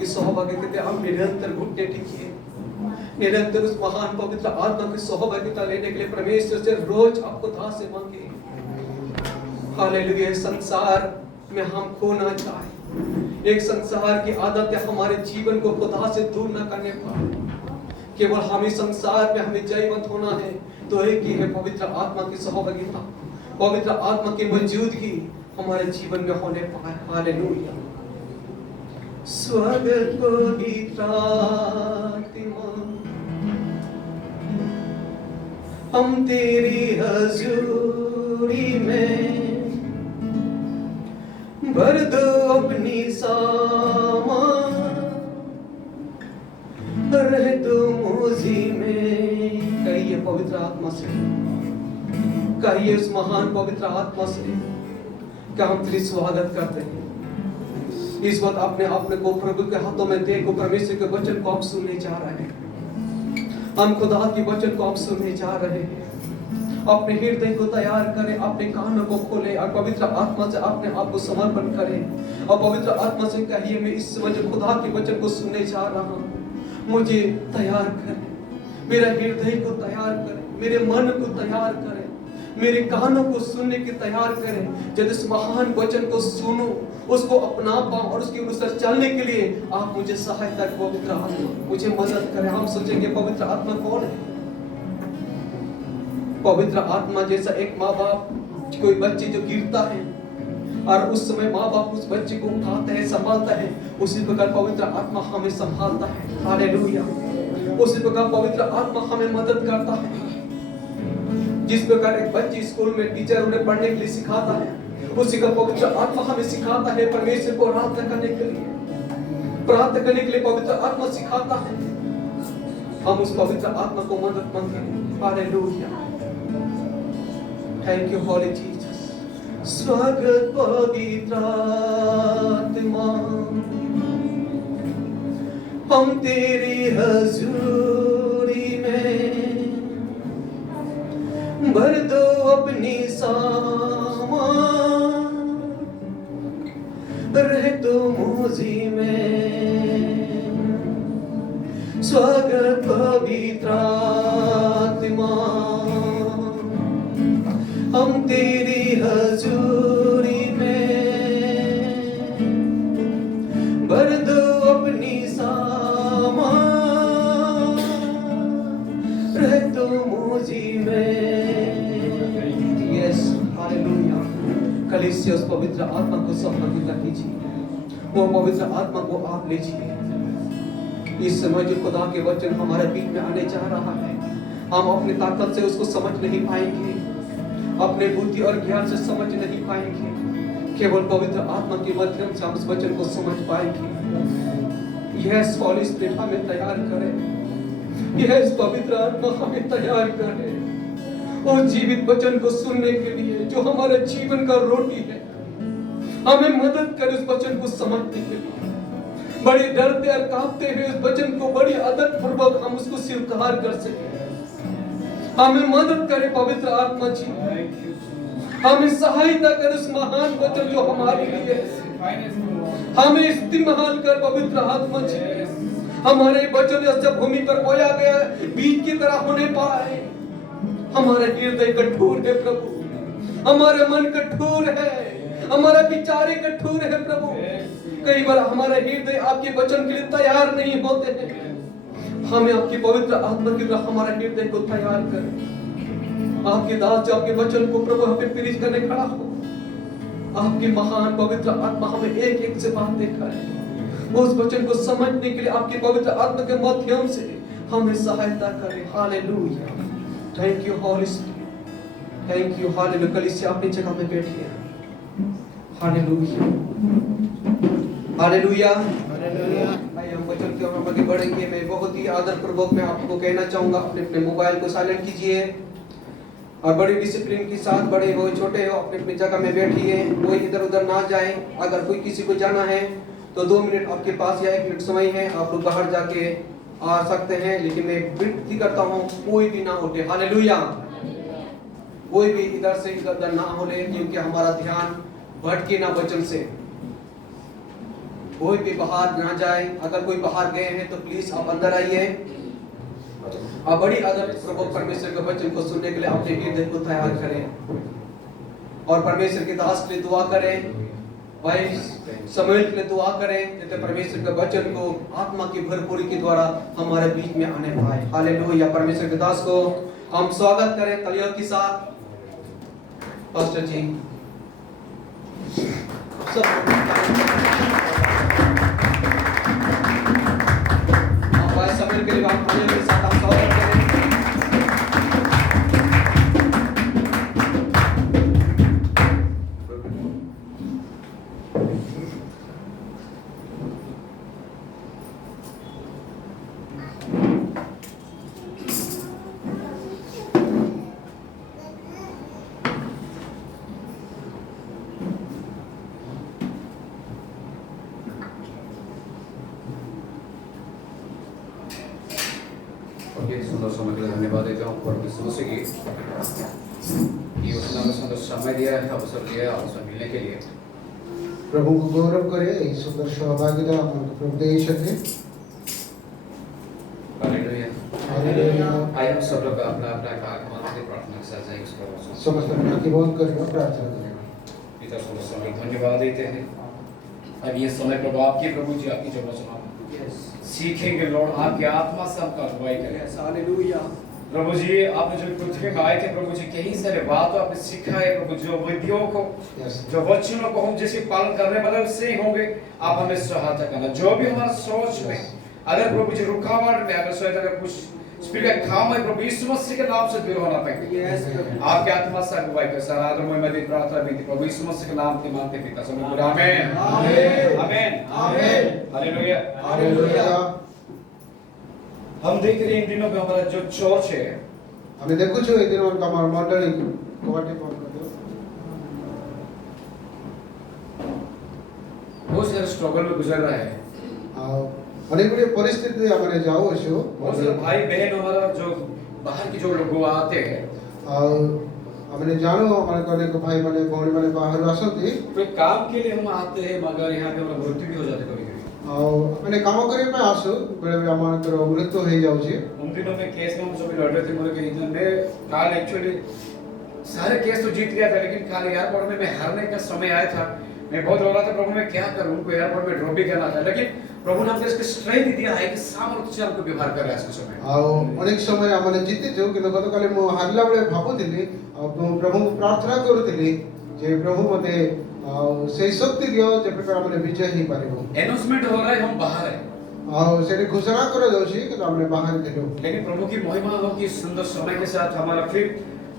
की सहभागिता हम निरंतर घुटने टेकिए, निरंतर उस महान पवित्र आत्मा की सहभागिता लेने के लिए परमेश्वर से रोज आपको दास से मांगे। हालेलुया। संसार में हम खो ना जाए, एक संसार की आदतें हमारे जीवन को खुदा से दूर न करने पाए। केवल हमें संसार में हमें जयवंत होना है तो एक ही है पवित्र आत्मा की सहभागिता, पवित्र आत्मा की मौजूदगी हमारे जीवन में होने पाए। हालेलुया। स्वागत पवित्र आत्मा, हम तेरी हजूरी में भर दो अपनी सामान, रह दो मौजी में। कहिए पवित्र आत्मा से, कहिए उस महान पवित्र आत्मा से कि हम तेरी स्वागत करते हैं। इस वक्त अपने को प्रभु के हाथों में दे को परमेश्वर के वचन को आप सुनने जा रहे हैं। हम खुदा के वचन को आप सुनने जा रहे हैं। अपने हृदय को तैयार करें, अपने कानों को खोलें और पवित्र आत्मा से अपने आप को समर्पण करें और पवित्र आत्मा से कहिए मैं इस वजह खुदा के वचन को सुनने जा रहा हूँ, मुझे तैयार करें, मेरा हृदय को तैयार करें, मेरे मन को तैयार करें, मेरे कानों को सुनने की तैयार करें। जब इस महान वचन को सुनो, उसको अपना पाओ और उसके अनुसार चलने के लिए आप मुझे सहायता करें। पवित्र आत्मा मुझे मदद करें। हम सोचेंगे पवित्र आत्मा कौन है? पवित्र आत्मा जैसा एक माँ बाप कोई बच्चे जो गिरता है और उस समय माँ बाप उस बच्चे को उठाते हैं, संभालता है, उसी प्रकार पवित्र आत्मा हमें संभालता है। हालेलुया। उसी प्रकार पवित्र आत्मा हमें मदद करता है। जिस प्रकार एक बच्चे स्कूल में टीचर उन्हें पढ़ने के लिए सिखाता है, उसी का पवित्र आत्मा हमें सिखाता है परमेश्वर को प्रार्थना करने के लिए, प्रार्थना करने के लिए पवित्र आत्मा सिखाता है। हम उस पवित्र आत्मा को मदद मांगे। Hallelujah. Thank you holy Jesus. स्वागत पवित्र आत्मा, हम तेरी हजूरी में भर दो अपनी सामान, रह दो मौजी में। स्वागत पवित्र आत्मा, हम तेरी हजूरी में भर दो अपनी सामान, रह दो मौजी में। Yes, hallelujah. कलीसिया उस पवित्र आत्मा को सहभागिता कीजिए, वो पवित्र आत्मा को आप लीजिए। इस समय जो खुदा के वचन हमारे बीच में आने जा रहा है, हम अपनी ताकत से उसको समझ नहीं पाएंगे, अपने बुद्धि और ज्ञान से समझ नहीं पाएंगे, केवल पवित्र आत्मा के माध्यम से हम उस वचन को समझ पाएंगे। यह हॉली स्पिरिट हमें तैयार करे, यह पवित्र आत्मा हमें तैयार करे और जीवित वचन को सुनने के लिए जो हमारे जीवन का रोटी है। हमें मदद करे उस वचन को समझने के लिए, बड़े डरते और कांपते हुए उस वचन को बड़ी आदत पूर्वक हम उसको स्वीकार कर सके। हमें मदद करे पवित्र आत्मा जी, हमें सहायता कर उस महान वचन जो हमारे लिए है, हमें इस्तेमाल कर पवित्र आत्मा जी। हमारे वचन जब भूमि पर बोया गया बीज की तरह होने पाए। हमारा हृदय कठोर है प्रभु, हमारा मन कठोर है, हमारा विचार कठोर है प्रभु। कई बार हमारा हृदय आपके वचन के लिए तैयार नहीं होते हैं। हमें आपकी पवित्र आत्मा की तरह हमारा हृदय को तैयार करें। आपके दास जो आपके वचन को प्रभु हमें प्रीच करने खड़ा हो, आपकी महान पवित्र आत्मा हमें एक एक से बातें करे, उस वचन को समझने के लिए आपकी पवित्र आत्मा के माध्यम से हमें सहायता करे। Hallelujah. Thank you holy spirit, thank you. Hallelujah. कलीसिया अपनी जगह में बैठिए। Hallelujah, hallelujah, hallelujah. हम वचन की ओर आगे बढ़ेंगे। मैं बहुत ही आदर पूर्वक मैं आपको कहना चाहूंगा, अपने अपने मोबाइल को साइलेंट कीजिए और बड़ी डिसिप्लिन के साथ, बड़े हो छोटे हो, अपने अपनी जगह में बैठिए। कोई इधर उधर ना जाए। अगर कोई किसी को जाना है तो 2 मिनट आपके पास या 1 मिनट समय है, आप लोग बाहर जाके आ सकते हैं। लेकिन मैं विनती करता हूँ कोई भी ना उठे। हालेलुया। कोई भी इधर से इधर ना हो ले, क्योंकि हमारा ध्यान भटके ना वचन से। कोई भी बाहर ना जाए। अगर कोई बाहर गए हैं तो प्लीज आप अंदर आइए। आप बड़ी आदर प्रभु परमेश्वर के वचन को सुनने के लिए अपने हृदय को तैयार करें और परमेश्वर के दास के लिए दुआ करें। भाई समूएल के लिए दुआ करें जिससे परमेश्वर के वचन को आत्मा की भरपूरी के द्वारा हमारे बीच में आने पाए। हालेलुया। परमेश्वर के दास को हम स्वागत करें तालियों के साथ। पास्टर जी सब भाई समूएल के लिए आप तालियों के साथ हम स्वागत करें। सुंदर समय के लिए धन्यवाद देता हूँ परमेश्वर से कि उसने हमें सुंदर समय दिया है, अवसर दिया है आपसे मिलने के लिए। प्रभु को गौरव करे এই সুন্দর সহভাগিতা আমাদের প্রভু দেই সাথে। हालेलुया। हालेलुया। आइए हम सब लोग अपना अपना आत्मा से प्रार्थना के साथ जाएं उसका वचन। समस्त आंखें बंद करके प्रार्थना करें। पिता सुंदर समय धन्यवाद देते हैं। अब ये समय प्रभु आपकी प्रभु जी आपकी जो वचन सीखेंगे लॉर्ड, आपकी आत्मा से आपका अगुवाई करें। हालेलुया। प्रभु जी आपने जो पृथ्वी में आए थे प्रभु जी कई सारे बातों आपने सिखाए प्रभु, जो विधियों को जो वचनों को हम जैसे पालन करने वाले से होंगे आप हमें सहायता करना। जो भी हमारा सोच में अगर प्रभु जी रुकावट में अगर शायद अगर कुछ स्पिरिट का काम है प्रभु यीशु मसीह के नाम से दूर होना पाएंगे। आपके आत्मा से अगुवाई कर सर आदर में दी प्रार्थना भी प्रभु यीशु मसीह के नाम से मांगते पिता सब लोग आमीन आमीन आमीन हालेलुया हालेलुया। हम देख रहे हैं इन दिनों में हमारा जो चर्च है আমি দেখুছো এই দিন আমার মণ্ডলী কোয়াটি ফোন করতে बहुत सारे स्ट्रगल में गुजर रहा है। অনেকগুলি পরিস্থিতি আমরা যাও এসো बहुत सारे भाई बहन हमारा जो बाहर की जो लोग आते हैं हमने जानो हमारे अनेक भाई माने भौणी माने बाहर आसती कोई काम के लिए हम आते हैं मगर यहाँ पे हमारा मृत्यु भी हो जाता है कभी कभी। मैंने काम करे पे आसो बेले बेले हमारे मृत्यु हो जाउछे। उन दिनों में केस में हम सभी लड़ रहे थे मुझे कहीं दिन में काल एक्चुअली सारे केस तो जीत गया था लेकिन काल एयरपोर्ट में मैं हारने का समय आया था। मैं बहुत रो रहा था प्रभु मैं क्या करूं, उनको एयरपोर्ट में ड्रॉप भी करना था लेकिन प्रभु ने हमको इसके स्ट्रेंथ दिया है कि सामर्थ्य से हमको व्यवहार कर रहा है इसके समय। अनेक समय हमने जीते जो कि गतकाले मु हारला बेले भाबुथिली प्रभु को प्रार्थना करूथिली जे प्रभु मते से शक्ति दियो जे प्रकार हमने विजय ही पारिबो। अनाउंसमेंट हो रहा है हम बाहर है से घोषणा करा जाउछि कि हमने बाहर थिलु लेकिन प्रभु की महिमा हो कि सुंदर समय के साथ हमारा फिर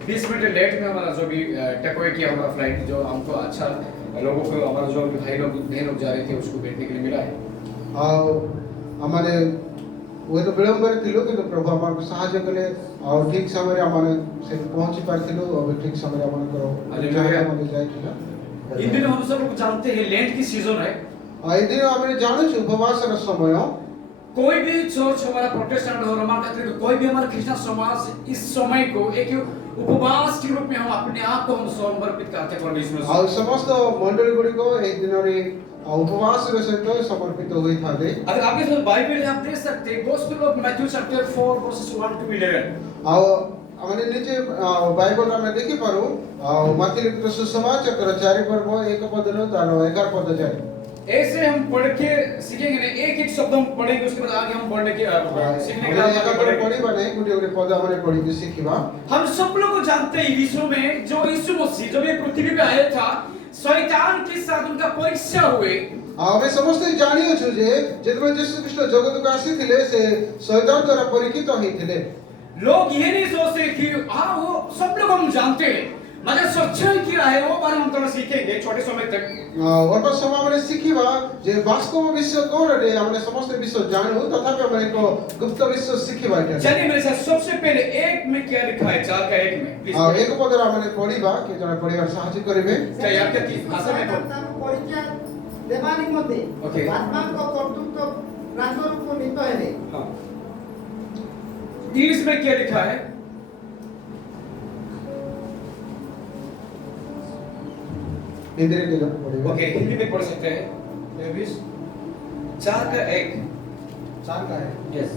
20 मिनट लेट में हमारा जो भी टेकअवे किया हमारा फ्लाइट जो हमको अच्छा लोगों को हमारा जो भी भाई लोग बहन लोग जा रहे थे उसको बैठने के लिए मिला है। हमारे वो तो विलंब थिलु कि प्रभु हमको सहायता कले और ठीक समय हमने से पहुंच पाथिलु और ठीक समय हमने करो हमने जाइथिला। इन दिनों हम सब लोग जानते हैं लेंट की सीजन है। इन दिनों हमने जानो छु उपवास का समय कोई भी चर्च हमारा प्रोटेस्टेंट हो रोमन कैथोलिक कोई भी हमारा क्रिश्चियन समाज इस समय को एक उपवास के रूप में हम अपने आप को हम समर्पित करते हैं परमेश्वर से। और समस्त मंडली गुडी को एक दिन रे उपवास रे सहित समर्पित होई थाले। अगर आपके साथ बाइबल आप देख सकते हैं gospel of Matthew chapter 4 versus 1 to 11 और हमने नीचे बाइबल में देखि पारो मत्ती लिखित सुसमाचार 4 पर्व 1 पद न 11 पद जाए। ऐसे हम पढ़ के सीखेंगे ना एक एक शब्द हम पढ़ेंगे उसके बाद आगे हम पढ़ने के सीखने के लिए पढ़ी बने गुडी पद हमने पढ़ी के सीखिबा। हम सब लोग जानते हैं विश्व में जो यीशु मसीह जब ये पृथ्वी पे आया था शैतान के साथ उनका परीक्षा हुए। हमें समस्त जानियो छु जे जेतबे यीशु ख्रीष्ट जगत को आसीथिले से शैतान द्वारा परीक्षित होइथिले। लोग ये नहीं सोचते कि हाँ वो सब लोग हम जानते हैं मगर सच्चाई क्या है वो बारे में हम थोड़ा सीखेंगे छोटे समय तक। और पर समय हमने सीखिबा जे वास्तव विश्व कोन रे हमने समस्त विश्व जानो तथापि हमने को गुप्त विश्व सीखिबा। चलिए मेरे साथ सबसे पहले एक में क्या लिखा है 4 का 1 में प्लीज एक पद हमने पढ़िबा कि जने पढ़िबार साहाय्य करिवे। तैयार के 3 भाषा में परीक्षा देवानी मते ओके आत्मा को कर्तृत्व राजर को नित है। हां इंग्लिश में क्या लिखा है हिंदी के पढ़िबा। ओके हिंदी में पढ़ सकते हैं प्लीज 4:1 4 का है। यस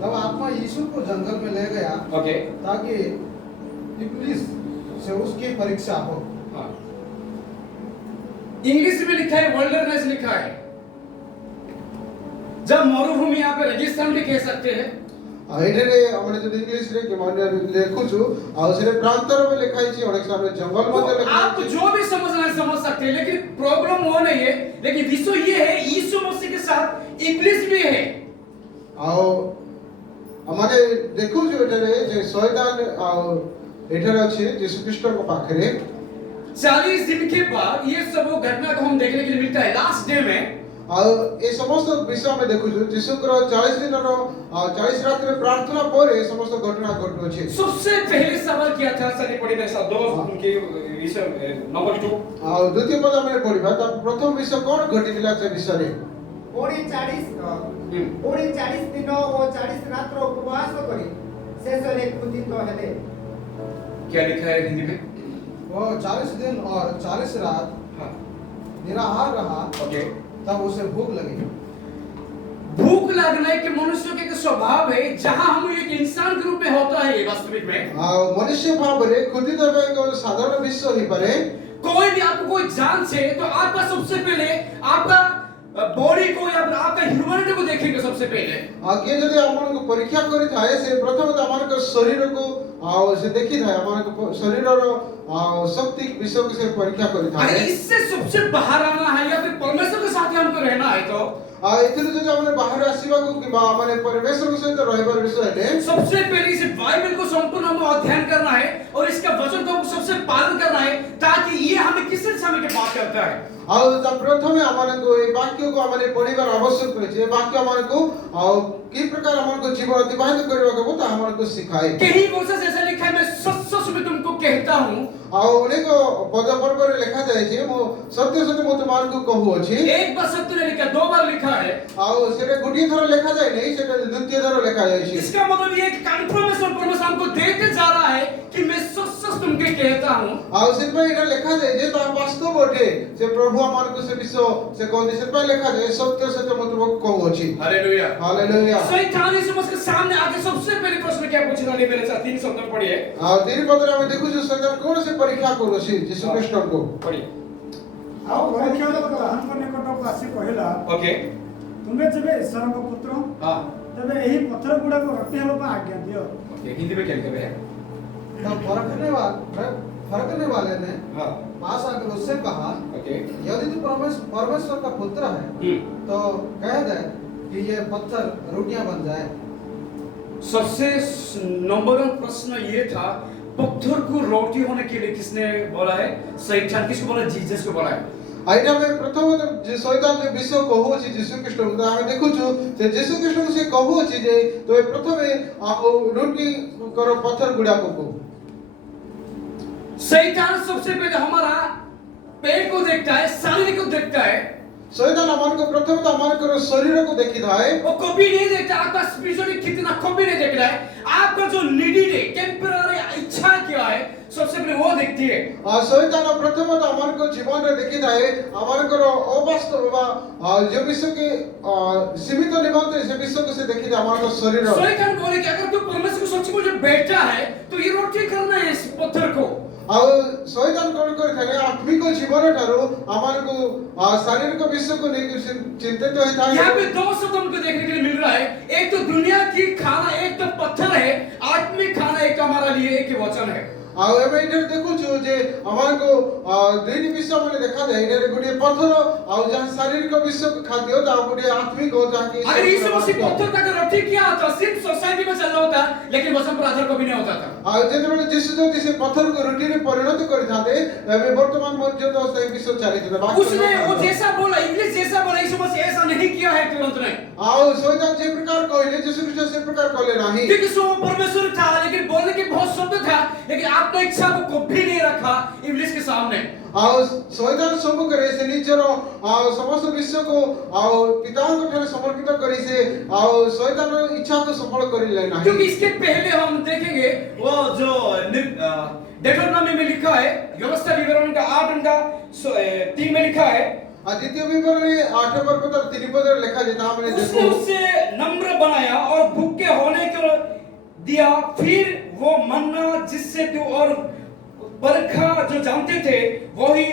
तब आत्मा यीशु को जंगल में ले गया ओके ताकि इब्लीस से उसकी परीक्षा हो। हाँ इंग्लिश में लिखा है वर्ल्डरनेस लिखा है जब मरुभूमि यहाँ पे रेगिस्तान भी कह सकते हैं ଏଠାରେ ଆମେ ଯଦି ଇଂଲିଶ ରେ କି ମାନେ ଲେଖୁଛୁ ଆଉ ସେରେ ପ୍ରାନ୍ତର ରେ ଲେଖା ହେଇଛି ଅନେକ ସମୟରେ ଜଙ୍ଗଲ तो ମଧ୍ୟ ଲେଖା आपको ହେଇଛି। जो भी समझना है समझ सकते हैं लेकिन प्रॉब्लम वो नहीं है लेकिन विषय ये है यीशु मसीह के साथ इंग्लिश भी है ଆଉ ଆମେ ଦେଖୁଛୁ ଏଠାରେ ଯେ ଶୈତାନ ଆଉ ଏଠାରେ ଅଛି ଯୀଶୁ ଖ୍ରୀଷ୍ଟଙ୍କ ପାଖରେ 40 दिन के बाद ये सब वो घटना को हम देखने के लिए मिलता है लास्ट डे में ଆଉ ଏ ସମସ୍ତ ବିଷୟ ଆମେ ଦେଖୁଛୁ ଯୀଶୁଙ୍କର 40 ଦିନର 40 ରାତିର ପ୍ରାର୍ଥନା ପରେ ଏ ସମସ୍ତ ଘଟଣା ଘଟୁଅଛି। सबसे पहले सवाल किया था सनी पढ़ी मेरे साथ दो उनके विषय नंबर 2 ଆଉ ଦ୍ୱିତୀୟ ପଦ ଆମେ ପଢିବା ତା ପ୍ରଥମ ବିଷୟ କଣ ଘଟିଥିଲା ସେ ବିଷୟରେ। ପୁଣି 40 ଦିନ ଓ 40 ରାତ୍ର ଉପବାସ କରି ଶେଷରେ କ୍ରୋଧିତ ହେଲେ। क्या लिखा है हिंदी में वो 40 दिन और 40 रात हाँ निराहार रहा ओके तब उसे भूख लगी। भूख लगना एक मनुष्य के स्वभाव है जहां हम एक इंसान के रूप में होता है वास्तविक में ଆଉ ମନୁଷ୍ୟ ଭାବରେ ଖୋଦିତ ହେବା ଏକ ସାଧାରଣ ବିଷୟ ହେଇପାରେ। कोई भी आपको कोई जान से तो आपका सबसे पहले आपका बॉडी को या फिर आपका ह्यूमनिटी को देखेंगे सबसे पहले ଆଉ କିଏ ଯଦି ଆମମାନଙ୍କୁ ପରୀକ୍ଷା କରିଥାଏ ସେ ପ୍ରଥମତଃ ଆମମାନଙ୍କ ଶରୀରକୁ ଆଉ ସେ ଦେଖିଥାଏ ଆମମାନଙ୍କ ଶରୀରର ଶକ୍ତି ବିଷୟକୁ ସେ ପରୀକ୍ଷା अगर କରିଥାଏ। इससे सबसे बाहर आना है या फिर परमेश्वर के साथ ही हमको रहना है तो ଆଉ ଏଥିରୁ ଯଦି ଆମେ ବାହାରେ ଆସିବାକୁ କିମ୍ବା ମାନେ ପରମେଶ୍ୱରଙ୍କ ସହିତ ରହିବାର ବିଷୟ ହେଲେ सबसे पहले इस बाइबल को संपूर्ण हमको अध्ययन करना है और इसका वचन को हमको सबसे पालन करना है ताकि ये हमें किस समय के बात करता है ଆଉ ତା ପ୍ରଥମେ ଆମମାନଙ୍କୁ ଏ ବାକ୍ୟକୁ ଆମେ ପଢିବାର ଆବଶ୍ୟକ ରହିଛି। ଏ ବାକ୍ୟ ଆମମାନଙ୍କୁ ଆଉ କି ପ୍ରକାର ଆମମାନଙ୍କୁ ଜୀବନ ଅତିବାହିତ କରିବାକୁ ହେବ ତାହା ଆମମାନଙ୍କୁ ଶିଖାଏ। कहीं वर्षा ऐसा लिखा है मैं सच सच में तुमको कहता हूँ ଆଉ ଅନେକ ପଦ ପର୍ବରେ ଲେଖାଯାଇଛି ମୁଁ ସତ୍ୟ ସତ୍ୟ ମୁଁ ତୁମମାନଙ୍କୁ କହୁଅଛି। एक बार सत्य ने लिखा 2 बार लिखा है ଆଉ ସେଟା ଗୋଟିଏ ଥର ଲେଖାଯାଏ ନାହିଁ ସେଟା ଦ୍ୱିତୀୟ ଥର ଲେଖାଯାଇଛି। इसका मतलब ये कि कन्फर्मेशन परमेश्वर हमको देते जा रहा है कि मैं सच सच तुमको कहता हूँ ଆଉ ସେଥିପାଇଁ ଏଟା ଲେଖାଯାଏ ଯେ ତାହା ବାସ୍ତବ ଅଟେ। ସେ ପ୍ରଭୁ ଆମମାନଙ୍କୁ ସେ ବିଷୟ ସେ କହନ୍ତି ସେଥିପାଇଁ ଲେଖାଯାଏ ସତ୍ୟ ସତ୍ୟ ମୁଁ ତୁମକୁ କହୁଅଛି। Hallelujah hallelujah. शैतान यीशु मसीह के सामने आके सबसे पहले प्रश्न क्या पूछने वाले मेरे साथ 3 शब्द पढ़िए ଆଉ ତିନି ପଦରେ ଆମେ ଦେଖୁଛୁ ଶୈତାନ କଣ ସେ ପରୀକ୍ଷା କରୁଅଛି ଯୀଶୁ ଖ୍ରୀଷ୍ଟଙ୍କୁ। पढ़िए ଆଉ ପରୀକ୍ଷା ପରୀକ୍ଷା ତାହାଙ୍କ ନିକଟକୁ ଆସି କହିଲା ओके ତୁମେ ଯେବେ ଈଶ୍ୱରଙ୍କ ପୁତ୍ର हाँ ତେବେ ଏହି ପଥର ଗୁଡାକ ରୋଟି ହେବା ପାଇଁ ଆଜ୍ଞା ଦିଅ। ओके हिंदी में क्या लिखा है तब फरकने वाले ने हाँ पास आकर उससे कहा ओके यदि तू परमेश्वर का पुत्र है तो कह दे कि ये पत्थर रोटियां बन जाए। सबसे नंबर 1 प्रश्न ये था पत्थर को रोटी होने के लिए किसने बोला है शैतान किसको बोला जीसस को बोला है आइना में प्रथम जे शैतान जे विषय कहूछि यीशु ख्रीष्ट को आमे देखुछु जे यीशु ख्रीष्ट को से कहूछि जे तो प्रथमे रोटी करो पत्थर गुडा को शैतान सबसे पहले हमारा पेट को देखता है शरीर को देखता है शैतान अमान को प्रथम तो अमान को शरीर को देखिଥାଏ। वो कभी नहीं देखता आपका स्पिरिचुअली कितना कभी नहीं देख रहा है आपका जो नीडी है टेम्पररी इच्छा क्या है सबसे पहले वो देखती है शैतान प्रथम तो अमान को जीवन रे देखिଥାଏ अमान को अवास्तव बा जो विषय के सीमित निमंत्रण से विषय को से देखिଥାଏ अमान को शरीर। शैतान बोले कि अगर तू परमेश्वर को सचमुच बेटा है तो ये रोटी करना है इस पत्थर को ଆଉ ଶୈତାନ କଣ କରିଥାଏ ଆତ୍ମିକ ଜୀବନ ଠାରୁ ଆମକୁ ଶାରୀରିକ ବିଷୟକୁ ନେଇକି ଚିନ୍ତିତ ହୋଇଥାଏ। यहाँ पे 2 शब्द हमको देखने के लिए मिल रहा है एक तो दुनिया की खाना एक तो पत्थर है आत्मिक खाना एक हमारा लिए एक ही वचन है ଆଉ ଏବେ ଏଠାରେ ଦେଖୁଛୁ ଯେ ଆମକୁ ଦୁଇଟି ବିଷୟ ମାନେ ଦେଖାଯାଏ ଏଠାରେ ଗୋଟିଏ ପଥର ଆଉ ଯାହା ଶାରୀରିକ ବିଷୟ ଖାଦ୍ୟ ତା ଗୋଟିଏ ଆତ୍ମିକ ଯାହାକି अगर यीशु मसीह पत्थर का अगर रोटी किया होता सिर्फ सोसाइटी में चल रहा होता लेकिन वचन पर आधार कभी नहीं होता था ଆଉ ଯେତେବେଳେ ଯୀଶୁ ଯଦି ସେ ପଥରକୁ ରୁଟିରେ ପରିଣତ କରିଥାନ୍ତେ ଏବେ ବର୍ତ୍ତମାନ ପର୍ଯ୍ୟନ୍ତ ସେହି ବିଷୟ ଚାଲିଥିଲା। उसने वो जैसा बोला इंग्लिश जैसा बोला यीशु मसीह ऐसा नहीं किया है तुरंत नहीं ଆଉ ଶୈତାନ ଯେ ପ୍ରକାର କହିଲେ ଯୀଶୁ ଖ୍ରୀଷ୍ଟ ସେ ପ୍ରକାର କଲେ ନାହିଁ। क्योंकि सो परमेश्वर था लेकिन बोलने की बहुत शब्द था लेकिन आपने इच्छा को कभी नहीं रखा इंग्लिश के सामने ଆଉ ଶୈତାନ ସମ୍ମୁଖରେ ସେ ନିଜର ସମସ୍ତ ବିଷୟକୁ ଆଉ ପିତାଙ୍କ ଠାରେ ସମର୍ପିତ କରି ସେ ଆଉ ଶୈତାନ ଇଚ୍ଛାକୁ ସଫଳ କରିଲେ ନାହିଁ। क्योंकि इसके पहले हम देखेंगे वो जो डेट्रोनॉमी में लिखा है व्यवस्था विवरण का 8 उनका 3 में लिखा है द्वितीय विवरणी 8 पर्व तर 3 पद लिखा जाता हमने उसने देखो उससे नम्र बनाया और भूखे होने को दिया, फिर वो मन्ना जिससे तू और बरखा जो जानते थे वही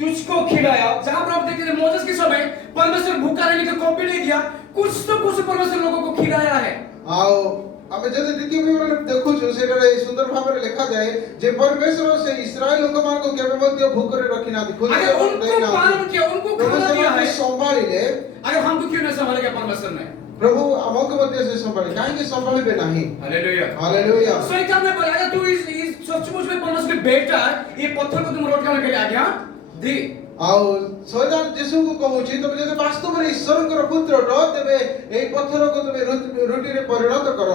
तुझको खिलाया। जहां पर आप देखते थे मोसेस के समय परमेश्वर भूखा रहने को कभी नहीं दिया, कुछ तो कुछ परमेश्वर लोगों को खिलाया है। आओ ଆମେ ଯଦି ଦ୍ୱିତୀୟ ବିବରଣୀ ଦେଖୁଛୁ ସେଠାରେ ସୁନ୍ଦର ଭାବରେ ଲେଖାଯାଏ ଯେ ପରମେଶ୍ୱର ସେ ଇସ୍ରାଏଲ ଲୋକମାନଙ୍କୁ କେବେ ମଧ୍ୟ ଭୋକରେ ରଖିନାହାନ୍ତି, अगर उनको पालन किया, उनको खाना दिया है, ସମ୍ଭାଳିଲେ। अगर हमको क्यों नहीं संभालेगा परमेश्वर ने? प्रभु ଆମକୁ ମଧ୍ୟ ସେ ସମ୍ଭାଳି କାହିଁକି ସମ୍ଭାଳିବେ ନାହିଁ? हालेलुया। हालेलुया। शैतान ने बोला अगर तू इस सचमुच में परमेश्वर के बेटा है, ये पत्थर को तुम रोटी खाने के लिए आज्ञा दी। ଆଉ ଶୈତାନ ଯୀଶୁଙ୍କୁ କହୁଛି ତମେ ଯଦି ବାସ୍ତବରେ ଈଶ୍ୱରଙ୍କର ପୁତ୍ର ଅଟ ତେବେ ଏହି ପଥରକୁ ତମେ ରୁଟିରେ ପରିଣତ କର।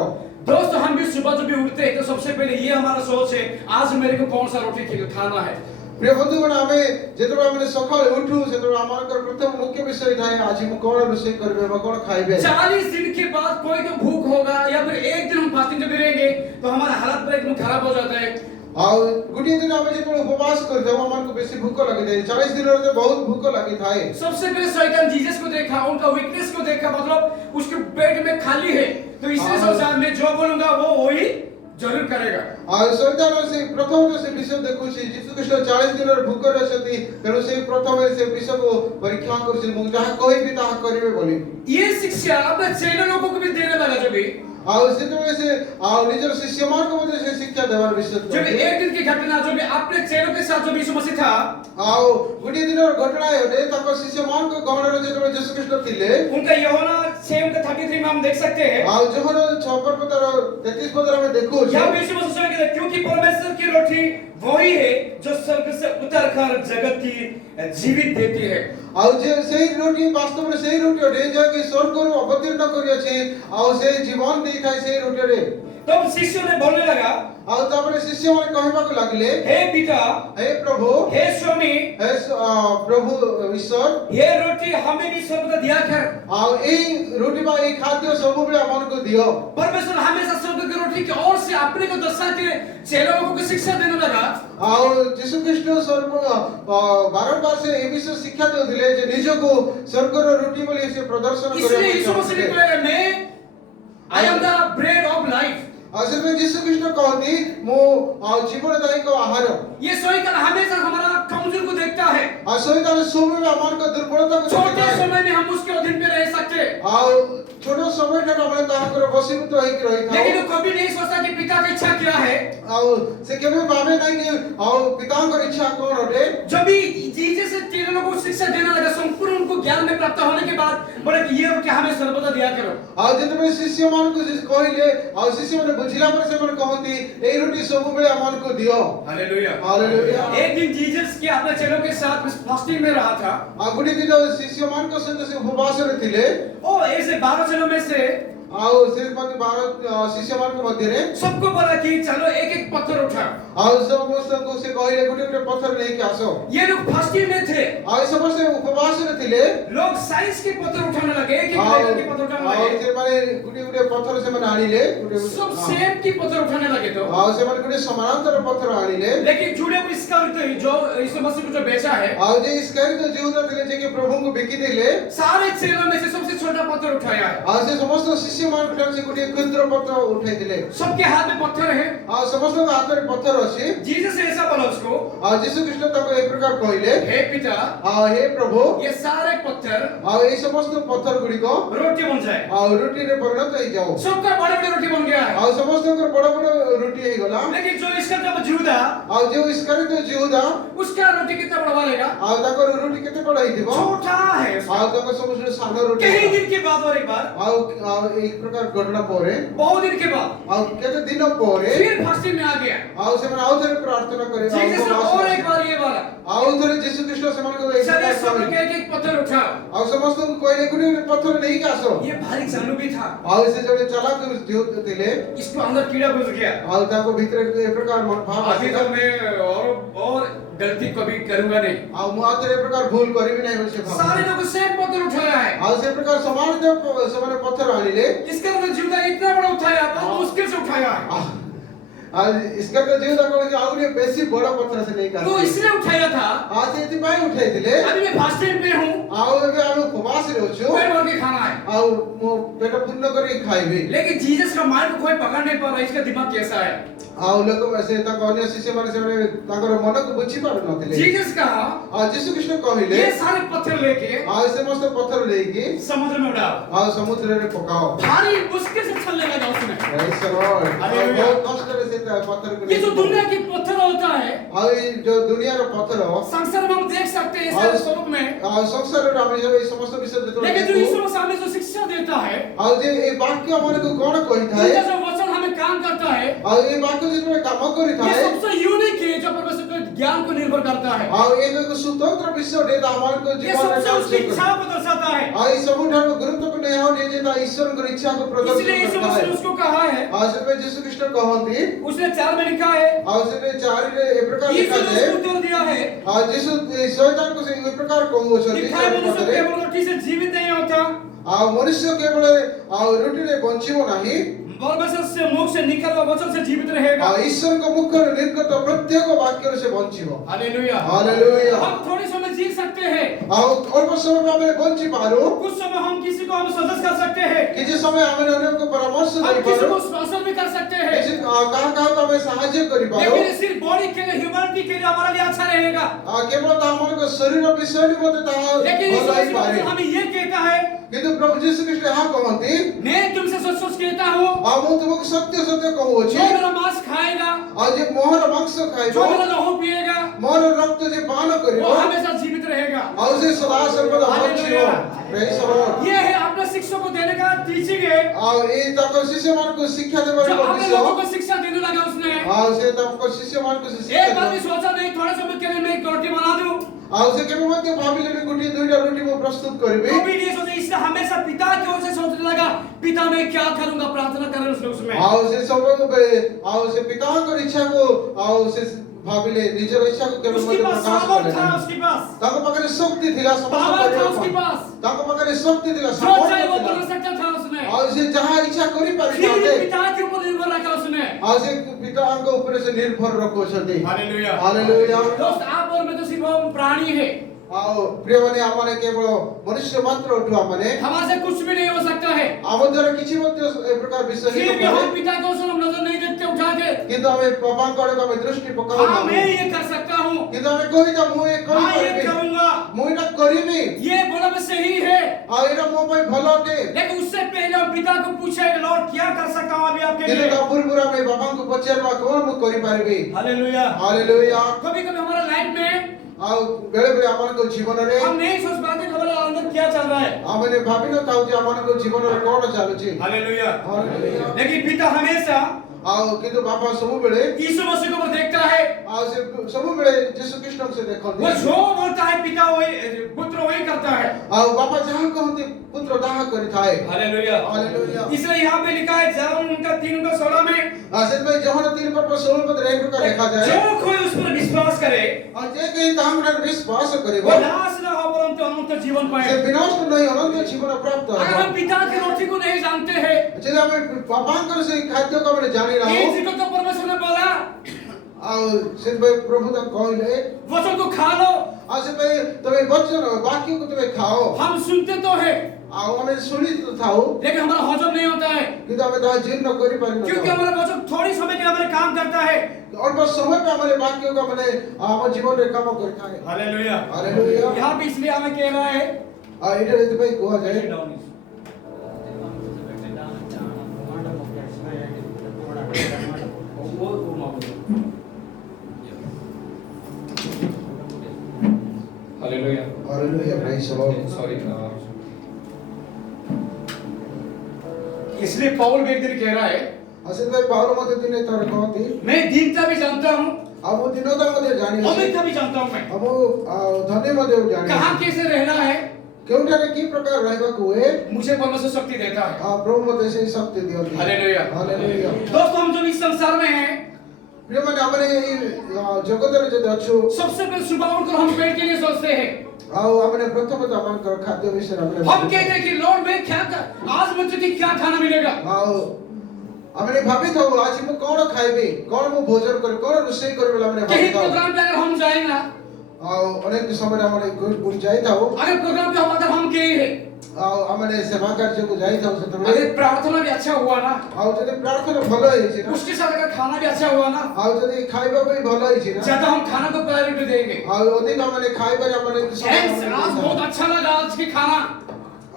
दोस्तों हम भी सुबह जब भी उठते हैं तो सबसे पहले ये हमारा सोच है, आज मेरे को कौन सा रोटी खाना है। प्रिय बंधुगण ଆମେ ଯେତେବେଳେ ଆମେ ସକାଳେ ଉଠୁ ସେତେବେଳେ ଆମଙ୍କର ପ୍ରଥମ ମୁଖ୍ୟ ବିଷୟ ଥାଏ ଆଜି ମୁଁ କଣ ରୋଷେଇ କରିବେ ବା କଣ ଖାଇବେ। 40 दिन के बाद कोई तो भूख होगा या फिर एक दिन हम फास्टिंग जब भी रहेंगे तो हमारा हालत पर एकदम खराब हो जाता है। ଆଉ ଗୋଟିଏ ଦିନ ଆମେ ଯେତେବେଳେ ଉପବାସ କରିଥାଉ ଆମକୁ ବେଶୀ ଭୋକ ଲାଗିଥାଏ, 40 ଦିନରେ ତ ବହୁତ ଭୋକ ଲାଗିଥାଏ। सबसे पहले शैतान जीसस को देखा, उनका वीकनेस को देखा, मतलब उसके पेट में खाली है, तो इसलिए सोचा मैं जो बोलूंगा वो वही जरूर करेगा। ଆଉ ଶୈତାନ ସେ ପ୍ରଥମେ ସେ ବିଷୟ ଦେଖୁଛି ଯୀଶୁ ଖ୍ରୀଷ୍ଟ 40 ଦିନର ଭୋକରେ ଅଛନ୍ତି, ତେଣୁ ସେ ପ୍ରଥମେ ସେ ବିଷୟକୁ ପରୀକ୍ଷା କରୁଛି ମୁଁ ଯାହା କହିବି ତାହା କରିବେ ବୋଲି। ये शिक्षा अपने चेले लोगों को भी देने लगा। ଆଉ ସେତେବେଳେ ସେ ଆଉ ନିଜର ଶିଷ୍ୟମାନଙ୍କୁ ମଧ୍ୟ ସେ ଶିକ୍ଷା ଦେବାର ବିଷୟ जब एक दिन की घटना जो भी अपने चेलों के साथ जो यीशु मसीह था, ଆଉ ଗୋଟିଏ ଦିନର ଘଟଣା ଏଟେ ତାଙ୍କ ଶିଷ୍ୟମାନଙ୍କ ଗହଣରେ ଯେତେବେଳେ ଯୀଶୁ ଖ୍ରୀଷ୍ଟ ଥିଲେ उनका यूहन्ना 6:33 में हम देख सकते हैं। ଆଉ ଯୋହନ 6 ପର୍ବର 33 ପଦରେ ଆମେ ଦେଖୁ यहाँ पे यीशु मसीह स्वयं कहते हैं, क्योंकि परमेश्वर की रोटी वही है जो स्वर्ग से उतरकर जगत की जीवित देती है। ଆଉ ଯେ ସେଇ ରୋଟି ବାସ୍ତବରେ ସେଇ ରୋଟି ଅଟେ ଯାହାକି ସ୍ୱର୍ଗରୁ ଅବତୀର୍ଣ୍ଣ କରିଅଛି ଆଉ ସେ ଜୀବନ ଦେଇଥାଏ ସେଇ ରୋଟିରେ। तब शिष्यों ने बोलने लगा, ଆଉ ତାପରେ ଶିଷ୍ୟମାନେ କହିବାକୁ ଲାଗିଲେ हे पिता, हे प्रभु, हे स्वामी, हे प्रभु ईश्वर, ये रोटी हमें भी सर्वदा दिया कर। ଆଉ ଏଇ ରୋଟି ବା ଏଇ ଖାଦ୍ୟ ସବୁବେଳେ ଆମକୁ ଦିଅ। परमेश्वर हमेशा स्वर्ग की रोटी की ओर से अपने को दर्शा के चेलों लोगों को शिक्षा देने लगा। ଆଉ ଯୀଶୁ ଖ୍ରୀଷ୍ଟ ବାରମ୍ବାର ସେ ଏ ବିଷୟ ଶିକ୍ଷା ଦେଉଥିଲେ ଯେ ନିଜକୁ ସ୍ୱର୍ଗର ରୋଟି ବୋଲି ସେ ପ୍ରଦର୍ଶନ इसलिए यीशु मसीह ने କରିବାକୁ। कहा, मैं I am the bread of life. ଆଉ ସେଥିପାଇଁ ଯୀଶୁ ଖ୍ରୀଷ୍ଟ କହନ୍ତି ମୁଁ ଆଉ ଜୀବନଦାୟକ ଆହାର। ये शैतान हमेशा हमारा कमजोर को देखता है। ଆଉ ଶୈତାନ ସବୁବେଳେ ଆମମାନଙ୍କ ଦୁର୍ବଳତାକୁ छोटे ଦେଖିଥାଏ। समय में हम उसके अधीन पे रह सकते, ଆଉ ଛୋଟ ସମୟଠାରୁ ଆମେ ତାଙ୍କର ବଶୀଭୂତ ହେଇକି ରହିଥାଉ। लेकिन वो कभी नहीं सोचता कि पिता की इच्छा क्या है। ଆଉ ସେ କେବେ ଭାବେ ନାହିଁ କି ଆଉ ପିତାଙ୍କର ଇଚ୍ଛା କଣ ଅଟେ। जब भी जीसस से चेलों लोगों को शिक्षा देने लगा, संपूर्ण उनको ज्ञान में प्राप्त होने के बाद बोले कि ये रोटी हमें सर्वदा दिया करो। ଆଉ ଯେତେବେଳେ ଶିଷ୍ୟମାନଙ୍କୁ ସେ କହିଲେ ଆଉ ଶିଷ୍ୟମାନେ ବୁଝିଲା ପରେ ସେମାନେ କହନ୍ତି ଏଇ ରୋଟି ସବୁବେଳେ ଆମମାନଙ୍କୁ ଦିଅ। हालेलुया। ହାଲେଲୁୟା। एक दिन जीसस के अपने चेलों के साथ फास्टिंग में रहा था। ଆଉ ଗୋଟିଏ ଦିନ ଶିଷ୍ୟମାନଙ୍କ ସହିତ ସେ ଉପବାସରେ ଥିଲେ और ऐसे 12 चेलों में से ଆଉ ସେ ମଧ୍ୟ 12 ଶିଷ୍ୟମାନଙ୍କ ମଧ୍ୟରେ सबको बोला कि चलो एक एक पत्थर उठाओ। ଆଉ ସମସ୍ତଙ୍କୁ ସେ କହିଲେ ଗୋଟେ ଗୋଟେ ପଥର ନେଇକି ଆସ। ये लोग फास्टिंग में थे, ଆଉ ସମସ୍ତେ ଉପବାସରେ ଥିଲେ लोग साइज के पत्थर उठाने लगे, एक एक ଆଉ लेवल के पत्थर उठाने ଆଉ लगे, ସେମାନେ ଗୋଟେ ଗୋଟେ ପଥର ସେମାନେ ଆଣିଲେ सब सेम की पत्थर उठाने लगे। तो ଆଉ ସେମାନେ ଗୋଟେ ସମାନାନ୍ତର ପଥର ଆଣିଲେ। लेकिन जुड़े हुए इसका जो यीशु मसीह को जो बेचा है, ଆଉ ଯେ ଇସ୍କାରିୟତ ଯିହୁଦା ଥିଲେ ଯେ କି ପ୍ରଭୁଙ୍କୁ ବିକି ଦେଲେ सारे चेलों में से सबसे छोटा पत्थर उठाया है। ଆଉ ସେ ସମସ୍ତ ଶିଷ୍ୟମାନଙ୍କ ଠାରୁ ସେ ଗୋଟିଏ କ୍ଷୁଦ୍ର ପତ୍ର ଉଠାଇଥିଲେ। सबके हाथ में पत्थर है। ଆଉ ସମସ୍ତଙ୍କ ହାତରେ ପଥର ଅଛି। जीसस ने ऐसा बोला उसको, ଆଉ ଯୀଶୁ ଖ୍ରୀଷ୍ଟ ତାଙ୍କୁ ଏ ପ୍ରକାର କହିଲେ हे पिता, ଆଉ ହେ ପ୍ରଭୁ ये सारे पत्थर ଆଉ ଏଇ ସମସ୍ତ ପଥର ଗୁଡ଼ିକ रोटी बन जाए। ଆଉ ରୁଟିରେ ପରିଣତ ହେଇଯାଉ। सबका बड़े बड़े रोटी बन गया है। ଆଉ ସମସ୍ତଙ୍କର ବଡ ବଡ ରୁଟି ହେଇଗଲା। लेकिन जो इसका जब यहूदा, ଆଉ ଯୋଉ ଇସ୍କାରିୟତ ଯିହୁଦା उसका रोटी कितना बड़ा बनेगा? ଆଉ ତାଙ୍କର ରୁଟି କେତେ ବଡ ହେଇଥିବ छोटा है उसका। ଆଉ ତାଙ୍କ ସବୁଠାରୁ ସାନ ରୁଟି। कई दिन के बाद और एक बार, ଆଉ ଆଉ ଏଇ ପ୍ରକାର ଘଟଣା ପରେ बहुत दिन के बाद ଆଉ କେତେ ଦିନ ପରେ फिर फास्टिंग में आ गया। ଆଉ ସେମାନେ ଆଉ ଥରେ ପ୍ରାର୍ଥନା କରିବେ। जीसस ने और एक बार ये बोला, ଆଉ ଥରେ ଯୀଶୁ ଖ୍ରୀଷ୍ଟ ସେମାନଙ୍କୁ ଏ चले ପ୍ରକାର सब କହିଲେ। लोग एक एक पत्थर उठाओ। ଆଉ ସମସ୍ତଙ୍କୁ କହିଲେ ଗୋଟେ ଗୋଟେ ପଥର ନେଇକି ଆସ। ये भारी चालू भी था, ଆଉ ସେ ଜଣେ ଚାଲାକ ଯୁବକ ଥିଲେ इसको अंदर कीड़ा घुस गया। ଆଉ ତାଙ୍କ ଭିତରେ ଏ ପ୍ରକାର ଭାବ अभी ଆସିଲା तो मैं और गलती कभी करूंगा नहीं। ଆଉ ମୁଁ ଆଉ ଥରେ ଏ ପ୍ରକାର ଭୁଲ କରିବି ନାହିଁ ବୋଲି ସେ सारे ଭାବ। लोग सेम पत्थर उठाया है। ଆଉ ସେ ପ୍ରକାର ସମାନ ସେମାନେ ପଥର ଆଣିଲେ। इसका मतलब यहूदा इतना बड़ा उठाया, बहुत मुश्किल से उठाया है। आज इसका तो जीव तक कि आउरी बेसी बड़ा पत्थर से नहीं तो काट इसलिए उठाया था। आज यदि मैं उठाई दिले अभी मैं फास्टिंग पे हूँ, आउ एबे आउ उपवास रे होछु पेट भर के खाना है। आउ मो पेट पूर्ण करके खाइबे लेकिन जीसस का मार्ग कोई पकड़ नहीं पा रहा, इसका दिमाग कैसा है? आउ लोक से तक अन्य शिष्य माने से ताकर मन को बुझी पारु नथिले जीसस कहा आ यीशु कृष्ण कहिले ये सारे पत्थर लेके आ से मस्त पत्थर लेके समुद्र में उड़ाओ। आ समुद्र रे पकाओ भारी मुश्किल से चलने लगा उसमें। Praise the Lord hallelujah. बहुत कष्ट रे से पत्थर को ये जो दुनिया की पत्थर होता है, आ जो दुनिया रो पत्थर हो संसार में हम देख सकते हैं हाँ। इस स्वरूप में। आ संसार रो हम जब समस्त विषय लेकिन जो देखो यीशु मसीह हमें जो शिक्षा देता है, आ जे ए वाक्य हमन को कोन कहि थाए जिसका जो वचन हमें काम करता है, आ ए वाक्य जे काम करि ये थाए सबसे यूनिक है जो परमेश्वर के ज्ञान को निर्भर करता है। आ एक स्वतंत्र विषय दे हमन को ये जीवन सबसे उसकी में इच्छा को दर्शाता है। आ ई सबुठारो गुरुत्वपूर्ण हो जे जे ईश्वर को इच्छा को इसलिए प्रदर्शित यीशु करता मसीह ने है उसको कहा है, आ से यीशु कृष्ण कहंती उसने 4 में लिखा है, आ से 4 रे ए प्रकार यीशु लिखा ने है उसको उत्तर दिया है, आ यीशु शैतान को से ए प्रकार कहू छथि लिखा है मनुष्य केवल रोटी से जीवित नहीं होता, आ मनुष्य केवल आ रोटी रे बंचिबो नाही परमेश्वर से मुख से निकलवा वचन से जीवित रहेगा। आ ईश्वर को मुख निर्गत प्रत्येक वाक्य से बंचिबो हालेलुया। हालेलुया हम थोड़े समय जी सकते हैं, आ अल्प समय में हमें बंची पारो कुछ समय हम किसी को हम सजेस्ट कर सकते हैं, कि जिस समय हमें अन्य को परामर्श हम दे किसी पारो को शासन भी कर सकते हैं, किसी कहां कहां तो हमें सहायता करि पारो लेकिन ये सिर्फ बॉडी के लिए, ह्यूमैनिटी के लिए हमारे लिए अच्छा रहेगा। आ केवल तो हमन को शरीर विषय नहीं मते ता लेकिन यीशु भलाई मसीह पारे हमें ये कहता है, किंतु प्रभु यीशु कृष्ण हां कहंती मैं तुमसे सच सच कहता हूँ, आ मु तुमको सत्य सत्य कहू जो अछि मेरा मांस खाएगा, आज जे मोहर मांस जो खाइबो मेरा लहू पिएगा, मोहर रक्त जे पान वो करिबो हमेशा जीवित रहेगा। और से सदा सर्वदा बंचिबो हालेलुया। प्रेज द लॉर्ड ये है अपने शिक्षकों को देने का टीचिंग है, और ये तक शिष्य मान को शिक्षा देबे जो को अपने विषय लोगों को शिक्षा देने लगा उसने। और से तक शिष्य मान को शिक्षा एक बार भी सोचा नहीं थोड़े समय के लिए मैं एक रोटी बना दूं, और से केवल मत भाबिले ने गुटी दुईटा रोटी को प्रस्तुत करबे कभी नहीं सोचा। इससे हमेशा पिता की ओर से सोचने लगा, पिता मैं क्या करूंगा, प्रार्थना करें उसमें। और से सब और से पिता को इच्छा को और से भाबिले निजर इच्छा को केवल उसके मत पास प्रकाश सामर्थ था, करे उसके पास ताको पकड़े शक्ति थिला पावर था, उसके पास ताको पकड़े शक्ति थिला जो चाहे वो सामर्थ बना सकता था उसने। और से जहां इच्छा करि पारि फिर भी थाते पिता के ऊपर निर्भर रखा उसने। और से पिता को ऊपर से निर्भर रखो छथि हालेलुया। हालेलुया दोस्त आप और मैं तो सिर्फ हम प्राणी है, आओ प्रिय माने आमाने केवल मनुष्य मात्र उठवा माने हमारे से कुछ भी नहीं हो सकता है, आम द्वारा किछि मत ए प्रकार विषय फिर भी नहीं हम पिता को उसने नजर नहीं देखते उठा के। किंतु हमें पापा को हमें दृष्टि पकाओ हाँ मैं ये कर सकता हूँ, किंतु हमें कोई तो मुंह एक हाँ ये करी करूंगा, मुंह ना करीबी ये बोला मैं सही है, आ एरा मुंह पे भलोटे लेकिन उससे पहले हम पिता को पूछे लॉर्ड क्या कर सकता हूँ अभी आपके किंतु लिए। तो पूर्वरा में बाबा को पचारवा कोन मु करी पारबी हालेलुया। हालेलुया कभी कभी हमारा लाइफ में आ बेले बेले आमान को जीवन रे हम नहीं सोच पाते कि हमारे अंदर क्या चल रहा है। आमने भाभी न ताऊ जे आमान को जीवन रे कोन चालू छी हालेलुया। हालेलुया लेकिन पिता हमेशा आ किंतु बाबा सब बेले यीशु मसीह को देखता है, आ से सब बेले यीशु कृष्ण से देखो वो जो बोलता है पिता वही पुत्र वही करता है। आ बाबा जहां कहते पुत्र दाह करी थाए हालेलुया। हालेलुया इसलिए यहाँ पे लिखा है जब उनका 3:16 में, आसित भाई जहां 3 पर 16 पद रे का लिखा जाए जो कोई उस पर विश्वास करे आ जे कहीं ताम रे विश्वास करे वो नाश न हो परंतु अनंत जीवन से पाए। विनाश नहीं अनंत जीवन प्राप्त अगर हो हम पिता की रोटी को नहीं जानते हैं, चले हमें पापांकर से खाद्य को हमने जानी रहा ये हो चीज तो परमेश्वर ने बोला आ सिद्ध भाई प्रभु ता कहले वचन को खा लो, आसित भाई तुम्हें वचन वाक्य को तुम्हें खाओ हम सुनते तो है आ हमें सुनी तो थाओ लेकिन हमारा हजम नहीं होता है, किंतु हमें तो जीर्ण करी पारी क्योंकि न हमारा वचन थोड़ी समय के लिए हमारे काम करता है। और बस समय पे हमारे वाक्य को हमने हमारे जीवन रे काम करता है हालेलुया। हालेलुया यहाँ पे इसलिए हमें कह रहा है आ इधर इधर भाई कहा जाए hallelujah. Hallelujah praise the Lord sorry इसलिए पौल भी एक दिन कह रहा है, आसित भाई पावलो मते दिने तार कहती मैं दीनता भी जानता हूँ, अब दिनों तक मते जानी है अमितता भी जानता हूँ, मैं अब धन्य मते जानी कहाँ कैसे रहना है केउठारे की प्रकार रहबा हुए मुझे परमेश्वर शक्ति देता है। आ प्रभु मते से शक्ति दियंती हालेलुया। हालेलुया दोस्तों हम जो इस संसार में हैं, प्रिय माने हमरे जगत रे जदि अछु सबसे पहले सुबह उठकर हम पेट के लिए सोचते हैं, आओ हमने प्रथम तो मन कर खाद्य विषय हमने हम कहते हैं कि लॉर्ड मैं क्या कर, आज मुझे क्या खाना मिलेगा। आओ ଆମେ ଭାବିଥାଉ ଆଜି ମୁଁ କଣ ଖାଇବି, କଣ ମୁଁ ଭୋଜନ କରିବି, କଣ ରୋଷେଇ କରିବି ବୋଲି ଆମେ कहीं ଭାବିଥାଉ। प्रोग्राम पे अगर हम जाए ना, ଆଉ ଅନେକ ସମୟରେ ଆମେ ଗୁଡ଼ି ଯାଇଥାଉ अगर प्रोग्राम पे अगर हम गए हैं, ଆଉ ଆମେ ସେବା କାର୍ଯ୍ୟକୁ ଯାଇଥାଉ ସେତେବେଳେ अगर प्रार्थना भी अच्छा हुआ ना, ଆଉ ଯଦି ପ୍ରାର୍ଥନା ଭଲ ହେଇଛି ନା, उसके साथ अगर खाना भी अच्छा हुआ ना, ଆଉ ଯଦି ଖାଇବା ବି ଭଲ ହେଇଛି ନା, ज्यादा हम खाना को प्रायोरिटी देंगे। ଆଉ ଅଧିକ ଆମେ ଖାଇବାରେ ଆମେ थैंक्स, आज बहुत अच्छा लगा आज की खाना,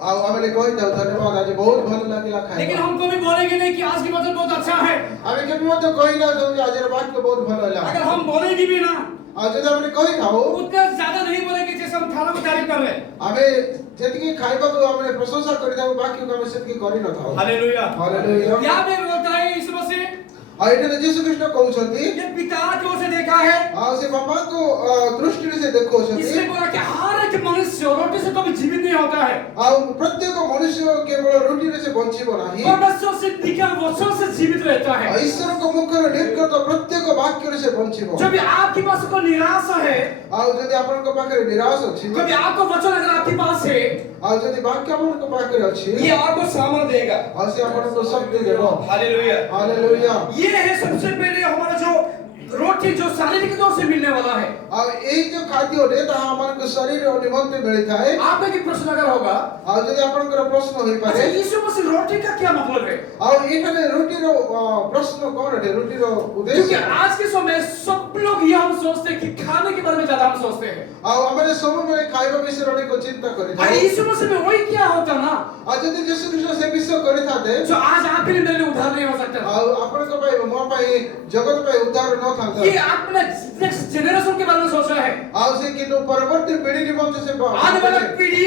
ଆଉ ଆମେ କହିଥାଉ ଧନ୍ୟବାଦ ଆଜି ବହୁତ ଭଲ ଲାଗିଲା लेकिन ଖାଇବା। हमको भी बोलेंगे नहीं कि आज की वचन बहुत अच्छा है। ଆମେ କେବେ ମଧ୍ୟ କହିନଥାଉ ଯେ ଆଜିର ବାକ୍ୟ ବହୁତ ଭଲ ହେଲା। अगर हम बोलेंगे भी ना, ଆଉ ଯଦି ଆମେ କହିଥାଉ उतना ज्यादा नहीं बोलेंगे जैसे हम खाना को तारीफ कर रहे हैं। ଆମେ ଯେତିକି ଖାଇବାକୁ ଆମେ ପ୍ରଶଂସା କରିଥାଉ ବାକ୍ୟକୁ ଆମେ ସେତିକି କରିନଥାଉ। हालेलुया। ହାଲେଲୁୟା। यहाँ पे बोलता है यीशु मसीह, ଆଉ ଏଠାରେ ଯୀଶୁ ଖ୍ରୀଷ୍ଟ କହୁଛନ୍ତି ये पिता की ओर से देखा है, ଆଉ ସେ ବାପାଙ୍କୁ ଦୃଷ୍ଟିରେ ସେ ଦେଖୁଛନ୍ତି इसलिए बोला कि हर एक मनुष्य रोटी से कभी जीवित नहीं होता है, ଆଉ ପ୍ରତ୍ୟେକ ମନୁଷ୍ୟ କେବଳ ରୁଟିରେ ସେ ବଞ୍ଚିବ ନାହିଁ, परमेश्वर से निकल वचन से जीवित रहता है। ଆଉ ଈଶ୍ୱରଙ୍କ ମୁଖରୁ ନିର୍ଗତ ପ୍ରତ୍ୟେକ ବାକ୍ୟରେ ସେ ବଞ୍ଚିବ। जब भी आपके पास कोई निराशा है, ଆଉ ଯଦି ଆପଣଙ୍କ ପାଖରେ ନିରାଶ ଅଛି, कभी आपको वचन अगर आपके पास है, ଆଉ ଯଦି ବାକ୍ୟ ଆପଣଙ୍କ ପାଖରେ ଅଛି, ये आपको सामर्थ्य देगा। ଆଉ ସେ ଆପଣଙ୍କୁ ଶକ୍ତି ଦେବ। हालेलुया। ହାଲେଲୁୟା। ये है सबसे पहले हमारा जो रोटी जो शारीरिक तौर से मिलने वाला है। ଆଉ ଏଇ ଯୋଉ ଖାଦ୍ୟଟେ ତାହା ଆମକୁ ଶରୀର ନିମନ୍ତେ ମିଳିଥାଏ। आप में भी प्रश्न अगर होगा, ଆଉ ଯଦି ଆପଣଙ୍କର ପ୍ରଶ୍ନ अच्छा ହୋଇପାରେ यीशु मसीह रोटी का क्या मतलब है? ଆଉ ଏଠାରେ ରୁଟିର ପ୍ରଶ୍ନ କଣ ଅଟେ, ରୁଟିର क्योंकि ଉଦ୍ଦେଶ୍ୟ। आज के समय सब लोग ये हम सोचते हैं कि खाने के बारे में ज्यादा हम सोचते हैं। ଆଉ ଆମେ ସବୁବେଳେ ଖାଇବା ବିଷୟରେ ଅନେକ ଚିନ୍ତା अरे କରିଥାଉ। यीशु मसीह में वही क्या होता ना, ଆଉ ଯଦି ଯୀଶୁ ଖ୍ରୀଷ୍ଟ ସେ ବିଷୟ କରିଥାନ୍ତେ, जो आज आपके लिए मेरे लिए उधार नहीं हो सकता। ଆଉ ଆପଣଙ୍କ ପାଇଁ ମୋ ପାଇଁ ଜଗତ ପାଇଁ ଉଦ୍ଧାର ନଥାନ୍ତା। ये आपने नेक्स्ट जनरेशन के बारे में सोचा है, ଆଉ ସେ କିନ୍ତୁ ପରବର୍ତ୍ତୀ ପିଢି ନିମନ୍ତେ ସେ आने वाला पीढ़ी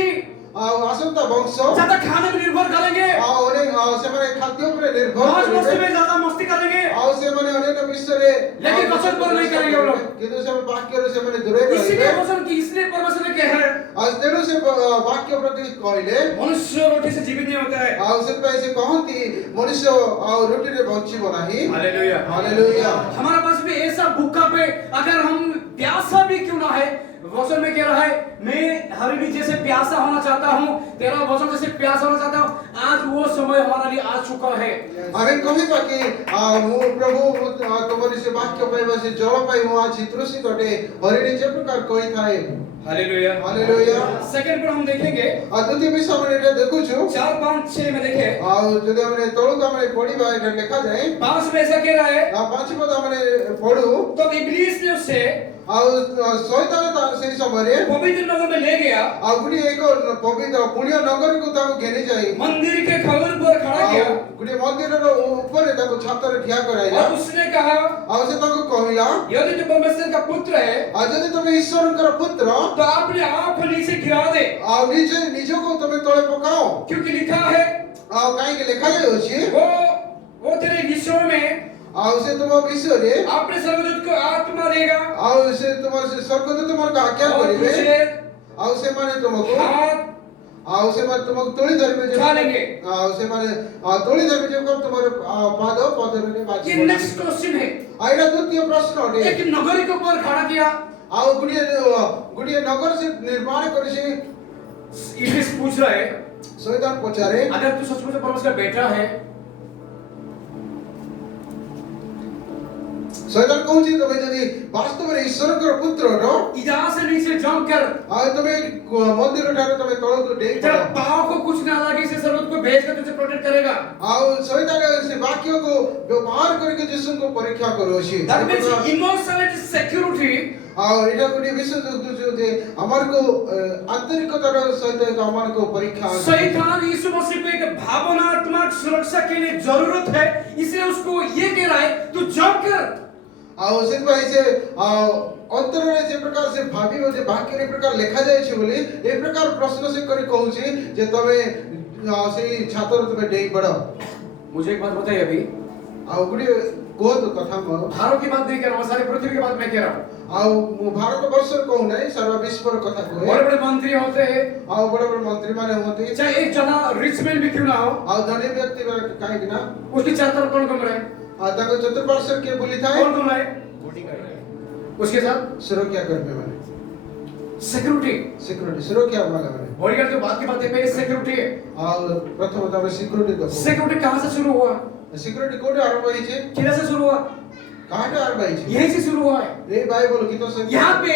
ଆଉ ଆସନ୍ତା ବଂଶ ज्यादा खाने पर निर्भर करेंगे, ଆଉ ଅନେକ ସେମାନେ ଖାଦ୍ୟ ଉପରେ ନିର୍ଭର मौज मस्ती କରିବେ। में ज्यादा मस्ती करेंगे, ଆଉ ସେମାନେ ଅନେକ ବିଷୟରେ लेकिन वचन पर नहीं करेंगे वो लोग। କିନ୍ତୁ ସେ ବାକ୍ୟରୁ ସେମାନେ ଦୂରେଇ इसीलिए ରହିବେ। वचन की इसलिए परमेश्वर ने कहा है, ଆଉ ତେଣୁ ସେ ବାକ୍ୟ ପ୍ରତି କହିଲେ, मनुष्य रोटी से जीवित नहीं होता है। ଆଉ ସେଥିପାଇଁ ସେ କହନ୍ତି ମଣିଷ ଆଉ ରୁଟିରେ ବଞ୍ଚିବ ନାହିଁ। हालेलुया। ହାଲେଲୁୟା। हमारे पास भी ऐसा भूखा पे अगर हम प्यासा भी क्यों ना है, वचन में कह रहा है मैं हरिणी जैसे प्यासा होना चाहता हूँ, तेरा वचन जैसे प्यासा होना चाहता हूँ। आज वो समय हमारे लिए आ चुका है। ଆମେ କହିବା କି ମୁଁ ପ୍ରଭୁ ତୁମରି ସେ ବାକ୍ୟ ପାଇବା ସେ ଜଳ ପାଇ ମୁଁ ଆଜି ତୃଷିତ ଅଟେ, ହରିଣୀ ଯେ ପ୍ରକାର କହିଥାଏ। हालेलुया। ହାଲେଲୁୟା। सेकंड पर हम देखेंगे ଆଉ ଦ୍ୱିତୀୟ ବିଷୟ ଆମେ ଏଇଟା ଦେଖୁଛୁ। 4, 5, 6 में देखें, ଆଉ ଯଦି ଆମେ ତଳକୁ ଆମେ ପଢିବା ଏଇଟା ଲେଖାଯାଏ 5 में ऐसा कह रहा है, ଆଉ 5 ପଦ ଆମେ ପଢୁ। तो इब्लीस ने उसे ଆଉ ଶୈତାନ ସେଇ ସମୟରେ पवित्र नगर में ले गया, ଆଉ ଗୋଟିଏ ଏକ ପବିତ୍ର ପୁଣ୍ୟ ନଗରକୁ ତାକୁ ଘେନି ଯାଇ मंदिर के खबर पर खड़ा किया ଗୋଟିଏ ମନ୍ଦିରର ଉପରେ ତାକୁ ଛାତରେ ଠିଆ କରାଇଲା। और उसने कहा, ଆଉ ସେ ତାକୁ କହିଲା, यदि तू परमेश्वर का पुत्र है ଆଉ ଯଦି ତମେ ଈଶ୍ୱରଙ୍କର पुत्र तो अपने आप को नीचे गिरा दे, ଆଉ ନିଜକୁ ତମେ ତଳେ ପକାଅ। क्योंकि लिखा है ଆଉ କାହିଁକି ଲେଖାଯାଇଅଛି, वो तेरे विषय में ଆଉ ସେ ତୁମ ବିଷୟରେ अपने स्वर्गदूत को आत्मा देगा ଆଉ ସେ ତୁମର ସେ ସ୍ୱର୍ଗଦୂତ ତୁମକୁ ଆଜ୍ଞା और କରିବେ। तुझे ଆଉ ସେମାନେ ତୁମକୁ हाथ ଆଉ ସେମାନେ ତୁମକୁ ତୋଳି ଧରିବେ ଯେ ଚାଲେंगे। ଆଉ ସେମାନେ ତୋଳି ଧରିବେ ଯେ ତୁମର ପାଦ ପଦରେ ବାଜିବ। ये नेक्स्ट क्वेश्चन है। ଆଉ ଏଇଟା ଦ୍ୱିତୀୟ ପ୍ରଶ୍ନ ଅଟେ। एक नगरी के ऊपर खड़ा किया, ଆଉ ଗୋଟିଏ ନଗର ସେ ନିର୍ମାଣ କରିଛି। इब्लीस पूछ रहा है, ଶୈତାନ ପଚାରେ, अगर तू सचमुच परमेश्वर का बेटा है, ଶୈତାନ କହୁଛି ତମେ ଯଦି ବାସ୍ତବରେ ଈଶ୍ୱରଙ୍କର ପୁତ୍ର ଅଟ, इधर से नीचे जमकर ଆଉ ତମେ ମନ୍ଦିର ଠାରୁ ତମେ ତଳକୁ ଡେଇଁ तेरा ପଡ଼। पाँव को कुछ ना लगे, इसे स्वर्गदूत को भेजकर तुझे प्रोटेक्ट करेगा। ଆଉ ଶୈତାନ ସେ ବାକ୍ୟକୁ ବ୍ୟବହାର କରିକି ଯୀଶୁଙ୍କୁ ପରୀକ୍ଷା କରୁଅଛି। That means emotional security ଆଉ ଏଇଟା ଗୋଟିଏ ବିଷୟ ଦେଖୁଛୁ ଯେ ଆମକୁ ଆନ୍ତରିକତାର ସହିତ ଆମକୁ ପରୀକ୍ଷା ଅଛି। शैतान यीशु मसीह को एक भावनात्मक सुरक्षा के लिए जरूरत है, इसलिए उसको ये कह रहा है तू जंप कर। ଆଉ ସେଥିପାଇଁ ସେ ଅନ୍ତରରେ ଯେ ପ୍ରକାର ସେ ଭାବିବ ଯେ ବାକ୍ୟରେ ଏ ପ୍ରକାର ଲେଖାଯାଇଛି ବୋଲି ଏ ପ୍ରକାର ପ୍ରଶ୍ନ ସେ କରି କହୁଛି ଯେ ତମେ ସେଇ ଛାତରୁ ତମେ ଡେଇଁ ପଡ଼। मुझे एक बात बताइए, अभी ଆଉ ଗୋଟିଏ କୁହନ୍ତୁ କଥା ମୁଁ भारत की बात नहीं कह रहा हूँ, सारी पृथ्वी की बात मैं कह रहा हूँ। ଆଉ ମୁଁ ଭାରତ ବର୍ଷର କହୁନାହିଁ, ସାରା ବିଶ୍ୱର କଥା କୁହେ। बड़े बड़े मंत्री होते हैं, ଆଉ ବଡ଼ ବଡ଼ ମନ୍ତ୍ରୀ ମାନେ ହୁଅନ୍ତି, चाहे एक जना रिच मैन भी क्यों ना हो, ଆଉ ଧନୀ ବ୍ୟକ୍ତି କାହିଁକି ନା उसके चारों तरफ कौन घूम रहे हैं? ଆଉ ତାଙ୍କ ଚତୁଃପାର୍ଶ୍ୱରେ କିଏ ବୁଲିଥାଏ? कौन घूम रहे हैं? उसके साथ ସୁରକ୍ଷା କର୍ମୀ ମାନେ। सिक्योरिटी। सिक्युरिटी सुरक्षा वाला है। बॉडीगार्ड तो बात की बात है, पहले सिक्योरिटी है। और प्रथम तब सिक्युरिटी तो सिक्योरिटी कहाँ से शुरू हुआ? सिक्युरिटी कोड आरंभ होई छे। किधर से शुरू हुआ? कहां से आरंभ होई छे? यहीं से शुरू हुआ है। ये बाइबल की तो यहाँ पे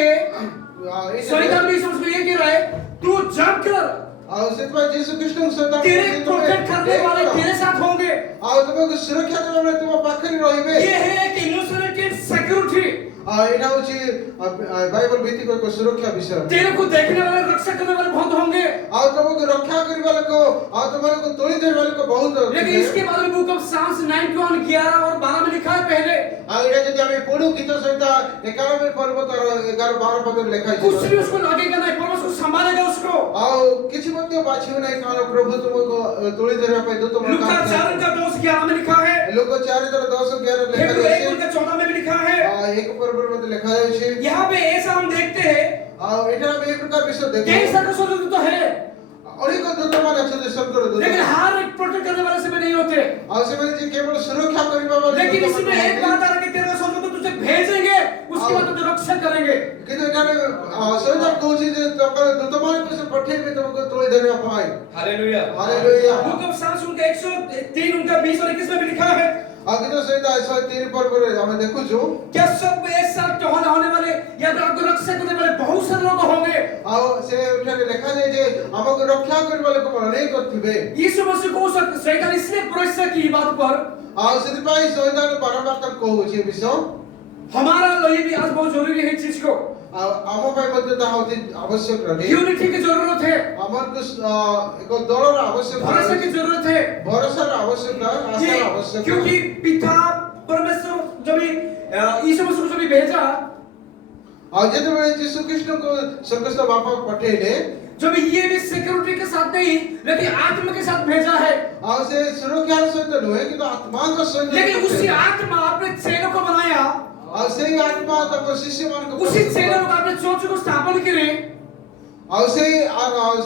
शैतान भी उसको ये कह रहा है, तू जंप कर, और से तो यीशु कृष्ण शैतान तेरे प्रोटेक्ट करने वाले तेरे साथ होंगे। और तुमको सुरक्षा देबा में तुम पाखरी रहिबे। ये है एक इमोशनल सिक्योरिटी। एना होची बाइबल भित्तिक को सुरक्षा विषय। तेरे को देखने वाले, रक्षा करने वाले बहुत होंगे, और तुमको रक्षा करी वाले को और तुमको तोड़ी देने वाले को बहुत। लेकिन इसके बाद में बुक ऑफ साम्स 9 11 और 12 में लिखा है पहले। और एटा जदि हमें पढू गीत सहित 91 पर्वत और 11 12 पद में लिखा है। कुछ भी उसको लगेगा नहीं, परमेश्वर उसको संभालेगा उसको। और किछि मध्य बाछियो नहीं कारण प्रभु तुमको तोड़ी देने पे दो तुम लूका 4:10-11 में लिखा है। लोग 4:10-11 लिखा हेब्रू है। 1:14 में भी लिखा है। एक पर्वत में लिखा है। यहाँ पे ऐसा हम देखते हैं, और एटा में एक प्रकार विषय देखो। कई सारे स्वर्गदूत तो है, अनेक दूत मान अच्छे शब्द दूत। लेकिन हर एक प्रोटेक्ट करने वाले से भी नहीं होते। और से में जी केवल सुरक्षा करिबा वाले। लेकिन इसमें एक बात आ रहा है कि तेरे स्वर्गदूत तुझे भेजेंगे, उसके बाद तुझे रक्षा करेंगे। किंतु एटा में शैतान कहूची जे तकर दूत मान को से पठेबे तुमको तोड़ी देने पाए। Hallelujah. Hallelujah. Book of psalms उनका 103 उनका 20 और 21 में भी लिखा है। आगे तो सहित 103 पर हमें देखो जो क्या सब एक साथ टहल होने वाले या तो आपको रक्षा करने वाले बहुत सारे लोग होंगे। और से उठाने लिखा है जे हमको रक्षा करने वाले को अनेक थिबे। यीशु मसीह को शैतान इसलिए भरोसा की बात पर, और सिर्फ शैतान बारंबार तक कहूची विषय हमारा लिए भी आज बहुत जरूरी है इस चीज को। आम ପାଇଁ ମଧ୍ୟ ତାହା ଅତି ଆବଶ୍ୟକ ରହେ। यूनिटी की जरूरत है, ଆମକୁ ଏକ ଦଳର ଆବଶ୍ୟକତା भरोसा की जरूरत है। ଭରସାର ଆବଶ୍ୟକତା ଆଶାର ଆବଶ୍ୟକତା। क्योंकि पिता परमेश्वर जब भी यीशु मसीह को जब भी भेजा, और ଯେତେବେଳେ ଯୀଶୁ ଖ୍ରୀଷ୍ଟଙ୍କୁ ସ୍ୱର୍ଗସ୍ଥ ବାପା ପଠେଇଲେ जब ये भी सिक्योरिटी के साथ नहीं लेकिन आत्मा के साथ भेजा है। और से सुरक्षार सहित नୁହେଁ କିନ୍ତୁ आत्माଙ୍କ ସହିତ लेकिन उसी आत्मा अपने चेलों को बनाया, और ସେଇ आत्मा ତାଙ୍କ ଶିଷ୍ୟମାନଙ୍କୁ उसी चेलों को अपने चर्च को स्थापन करे। और ସେଇ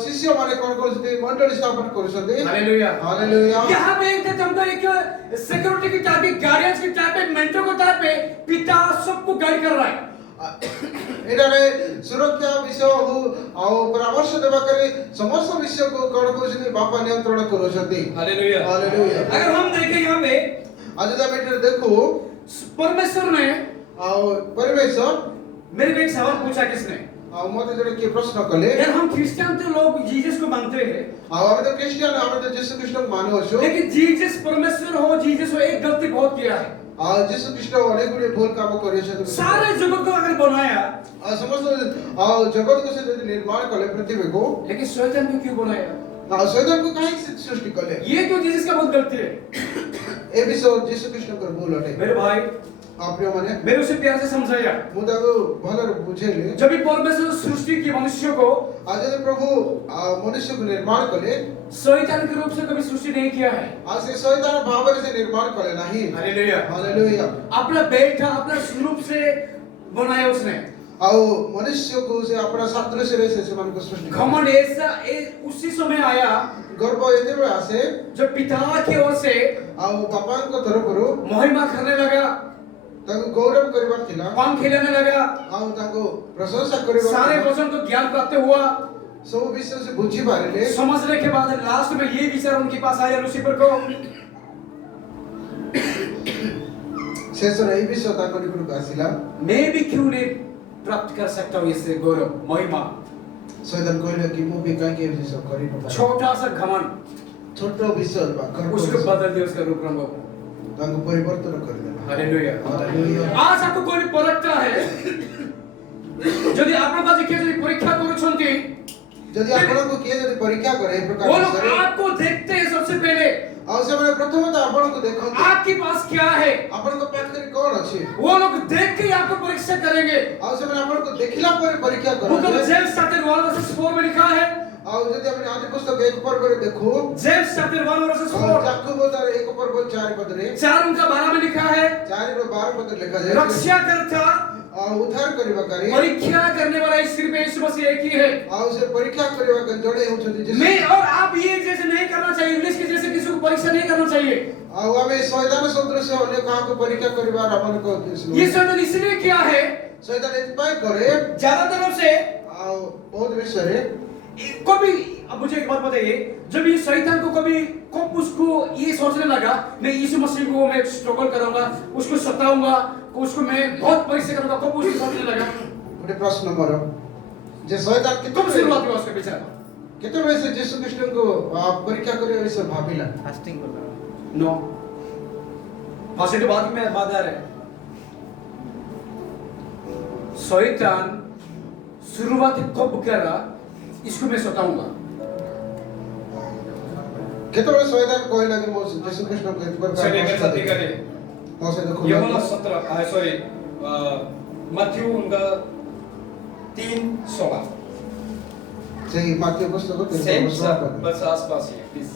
ଶିଷ୍ୟମାନେ କଣ କରୁଛନ୍ତି ମଣ୍ଡଳୀ ସ୍ଥାପନ କରୁଛନ୍ତି। हालेलुया। हालेलुया। यहाँ पे एक हमको एक सिक्योरिटी की टाइप, गार्डियंस की टाइप, मेंटर को टाइप पे पिता सबको गाइड कर रहा है। एटारे सुरक्षा विषय हो और परामर्श देबा करे समस्त विषय को कण कहउछथि बापा नियंत्रण करूछथि। हालेलुया। हालेलुया। अगर हम देखें यहाँ पे आज जब एटा देखो परमेश्वर ने, और परमेश्वर मेरे को एक सवाल पूछा किसने, और मते जने के प्रश्न कले यार हम क्रिश्चियन तो लोग जीसस को मानते हैं, और हम तो क्रिश्चियन हम तो यीशु ख्रीष्ट को मानो छो। लेकिन जीसस परमेश्वर हो, जीसस हो एक गलती बहुत किया है। और यीशु ख्रीष्ट अनेक गुणे भूल काम करे छथि। सारे जगत को अगर बनाया, और समस्त और जगत को से यदि निर्माण कले पृथ्वी को, लेकिन शैतान को क्यों बनाया? और शैतान को काहे से सृष्टि कले? ये क्यों जीसस का बहुत गलती है? ए विषय यीशु ख्रीष्ट को भूल हटे। मेरे भाई, आप माने मेरे उसे प्यार से समझाया, मुदाको भलर बुझेले जब भी परमेश्वर सृष्टि की मनुष्य को आज जब प्रभु मनुष्य को निर्माण कले शैतान के रूप से कभी सृष्टि नहीं किया है। आज से शैतान भाव से निर्माण करे नहीं। हालेलुया। हालेलुया। अपना बेटा अपना स्वरूप से बनाया उसने। और मनुष्य को से अपना सादृश्य रे से मन को सृष्टि घमंड ऐसा उसी समय आया गर्व एते में आसे जब पिता की ओर से और बापा को तरफरु महिमा करने लगा, ताको गौरव करबार थिला, पंख हिलाने लगा, और ताको प्रशंसा करबार सारे वचन को ज्ञान प्राप्त हुआ। सब विषय से बुझी पारेले। समझने के बाद लास्ट में ये विचार उनके पास आया लूसीफर को, शेष रही विषय ताको निकट आसिला, मैं भी क्यों नहीं प्राप्त कर सकता हूँ इससे गौरव महिमा। शैतान कहले कि मु भी काहे के विषय करि न पाए। छोटा सा घमंड छोटो विषय बा उसको बदल दिया, उसका रूप रंग ताको परिवर्तन कर देला। हालेलुया। हालेलुया। आज आपको कोई परीक्षा है, यदि आप लोग आज किए परीक्षा करूछंती, यदि आपण को किए यदि परीक्षा करे ए प्रकार वो लोग आपको देखते हैं सबसे पहले, और से मैंने प्रथमतः आपण को देखो आपके पास क्या है, आपण को पाखरे कोन अछि। वो लोग देख के आपको परीक्षा करेंगे। और से मैंने आपण को देखिला पर परीक्षा बुक ऑफ करो। जेम्स चैप्टर 1:4 में लिखा है, और यदि आपण आदि पुस्तक 1 पर देखो, जेम्स चैप्टर 1:4, याकूब तार 1 पर 4 पद रे 4 उनका 12 में लिखा है, 4-12 पद लिखा है। रक्षा करता उद्धार करबा करे परीक्षा करने वाला सिर्फ यीशु मसीह एक ही है। और से परीक्षा करबा के जड़े होछथि जे मैं और आप ये जैसे नहीं करना चाहिए, इंग्लिश के जैसे किसी को परीक्षा नहीं करना चाहिए। और हमें शैतान सदृश होले कहा को परीक्षा करबा अपन को ये शैतान इसलिए क्या है, शैतान इतपाई करे ज्यादातर से ଆଉ ବହୁତ ବିଷୟରେ कभी अब मुझे एक बात बताइए, जब ये शैतान को कभी कब उसको ये सोचने लगा मैं यीशु मसीह को मैं स्ट्रगल करूंगा, उसको सताऊंगा, उसको मैं बहुत परिश्रम करूंगा, कब उसको सोचने लगा? ଗୋଟେ प्रश्न ମୋର ଯେ ଶୈତାନ कब शुरुआत हुआ उसके विचार? କେତେବେଳେ ସେ ଯୀଶୁ ଖ୍ରୀଷ୍ଟଙ୍କୁ ପରୀକ୍ଷା କରିବା ବିଷୟ ଭାବିଲା? नो फांसी के बाद में बात आ रहा है। शैतान शुरुआत कब करा इसको मैं सताऊंगा। କେତେବେଳେ ଶୈତାନ କହିଲା ଯେ ମୋ ଯୀଶୁ ଖ୍ରୀଷ୍ଟଙ୍କୁ ଏତେ चलिए ପ୍ରକାର मेरे साथ देखा जाए ମୋ ସହିତ यूहन्ना ଖୋଲା 17 सॉरी मत्थयू उनका 3:16 ସେଇ ମାତ୍ୟ ପୁସ୍ତକ सेम 3:16 बस आसपास ही प्लीज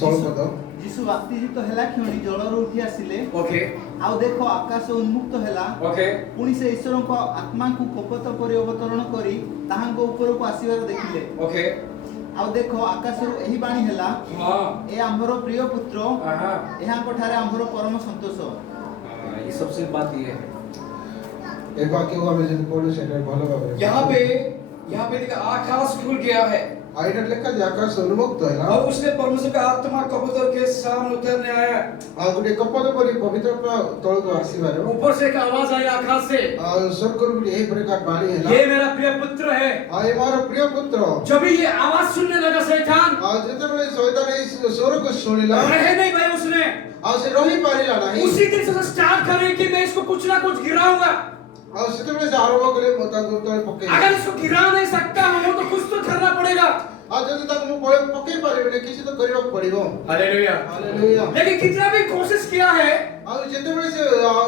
16 ପଦ ଯୀଶୁ ବାପ୍ତିଜିତ ହେଲା କ୍ଷଣି ଜଳରୁ ଉଠି ଆସିଲେ ओके ଆଉ ଦେଖ ଆକାଶ ଉନ୍ମୁକ୍ତ ହେଲା ओके ପୁଣି ସେ ଈଶ୍ୱରଙ୍କ ଆତ୍ମାଙ୍କୁ କପୋତ ପରି ଅବତରଣ କରି ତାହାଙ୍କ ଉପରକୁ ଆସିବାର ଦେଖିଲେ ओके ଆଉ ଦେଖ ଆକାଶରୁ ଏହି ବାଣୀ ହେଲା हाँ ଏ ଆମର ପ୍ରିୟ ପୁତ୍ର हाँ ଏହାଙ୍କ ଠାରେ ଆମର ପରମ ସନ୍ତୋଷ। ये सबसे बात ये है। ଏ ବାକ୍ୟକୁ ଆମେ ଯଦି ପଢୁ ସେଟା ଭଲ ଭାବରେ यहाँ पे देखा आकाश खुल गया है ଆଉ ଏଇଟା ଲେଖା ଯେ ଆକାଶ ଉନ୍ମୁକ୍ତ ହେଲା और उसने परमेश्वर का आत्मा कबूतर के सामने उतरने आया ଆଉ ଗୋଟେ କପଟ ପରି ପବିତ୍ର ତଳକୁ ଆସିବାରୁ ऊपर से एक आवाज आई आकाश से, ଆଉ ସ୍ୱର୍ଗରୁ ଗୋଟେ ଏହି ପ୍ରକାର ବାଣୀ ହେଲା ये मेरा प्रिय पुत्र है। ଆଉ ଏ ମୋର ପ୍ରିୟ ପୁତ୍ର जब ये आवाज सुनने लगा शैतान, ଆଉ ଯେତେବେଳେ ଶୈତାନ ଏହି ସ୍ୱରକୁ ଶୁଣିଲା रहे नहीं भाई उसने, ଆଉ ସେ ରହିପାରିଲା ନାହିଁ उसी दिन से स्टार्ट करे कि मैं इसको कुछ ना कुछ गिराऊंगा। ଆଉ ସେତେବେଳେ ସେ ଆରମ୍ଭ କଲେ ମୁଁ ତାଙ୍କୁ ତଳେ ପକେଇବି अगर इसको गिरा नहीं सकता हूं तो कुछ तो करना पड़ेगा। ଆଉ ଯଦି ତାକୁ ମୁଁ ପକେଇ ପାରିବିନି କିଛି ତ କରିବାକୁ ପଡିବ हालेलुया। ହାଲେଲୁୟା लेकिन कितना भी कोशिश किया है, ଆଉ ଯେତେବେଳେ ସେ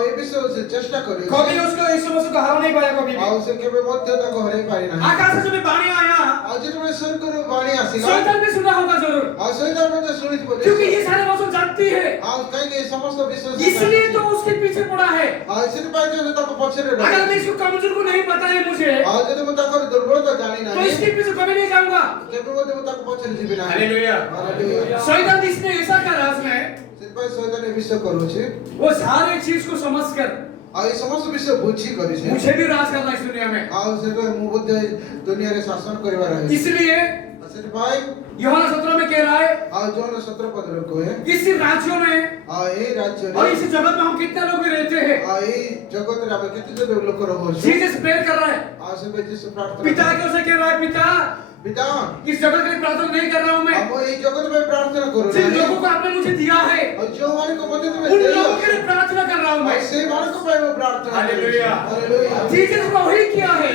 ଏ ବିଷୟ ସେ ଚେଷ୍ଟା କରେ कभी उसको यीशु मसीह को हरा नहीं पाया कभी भी ଆଉ ସେ କେବେ ମଧ୍ୟ ତାକୁ ହରେଇ ପାରି ନାହିଁ आकाश से जब ये बाणी आया, ଆଉ ଯେତେବେଳେ ସ୍ୱର୍ଗରୁ ବାଣୀ ଆସିଲା शैतान भी सुना होगा जरूर, ଆଉ ଶୈତାନ ମଧ୍ୟ ଶୁଣିଥିବ क्योंकि ये सारे वचन जानती है, ଆଉ କାହିଁକି ଏ ସମସ୍ତ ବିଷୟ ସେ इसलिए ଜାଣିଛି। तो उसके पीछे पड़ा है। ଆଉ ସେଥିପାଇଁ ତ ସେ ତାକୁ ପଛରେ अगर ରହିଛି। मैं इसको कमजोर को नहीं पता है मुझे, ଆଉ ଯଦି ମୁଁ ତାଙ୍କର ଦୁର୍ବଳତା ଜାଣି तो ନାହିଁ इसके पीछे कभी नहीं जाऊंगा। କେବେ ମଧ୍ୟ ମୁଁ ତାକୁ ପଛରେ ଯିବି ନାହିଁ हालेलुया। ହାଲେଲୁୟା। शैतान इसने ऐसा करा उसने, ସେଥିପାଇଁ ଶୈତାନ ଏ ବିଷୟ କରୁଛି वो सारे चीज को समझकर ଆଉ ଏ ସମସ୍ତ ବିଷୟ ବୁଝି କରିଛି मुझे भी राज करना इस दुनिया में, ଆଉ ସେଥିପାଇଁ ମୁଁ ମଧ୍ୟ ଏ ଦୁନିଆରେ ଶାସନ କରିବାର ଅଛି इसलिए ଆଉ ସେଥିପାଇଁ यूहन्ना 17 में कह रहा है, ଆଉ ଯୋଉନ 17 ପଦରେ କୁହେ इस राज्यों में ଆଉ ଏଇ ରାଜ୍ୟରେ और इस जगत में हम कितने लोग भी रहते हैं, ଆଉ ଏଇ ଜଗତରେ ଆମେ କେତେ ଜଣ ଲୋକ ରହୁଛୁ जीसस प्रेयर कर रहा है, ଆଉ ସେବେ ଯୀଶୁ ପ୍ରାର୍ଥନା पिता କରେ। के उसे कह रहा है, पिता ପିତା इस जगत के लिए प्रार्थना नहीं कर रहा हूं मैं, ଆମ ଏଇ ଜଗତ ପାଇଁ ପ୍ରାର୍ଥନା କରୁ जिन ନାହିଁ लोगों को आपने मुझे दिया है ଆଉ ଯୋଉମାନଙ୍କୁ ମଧ୍ୟ ତୁମେ उन ଦେଇଛ, लोगों के लिए प्रार्थना कर रहा हूं ଆଉ मैं। ସେଇମାନଙ୍କ ପାଇଁ ମୁଁ ପ୍ରାର୍ଥନା କରୁଛି। ହାଲେଲୁୟା। ହାଲେଲୁୟା। जीसस ने वही किया है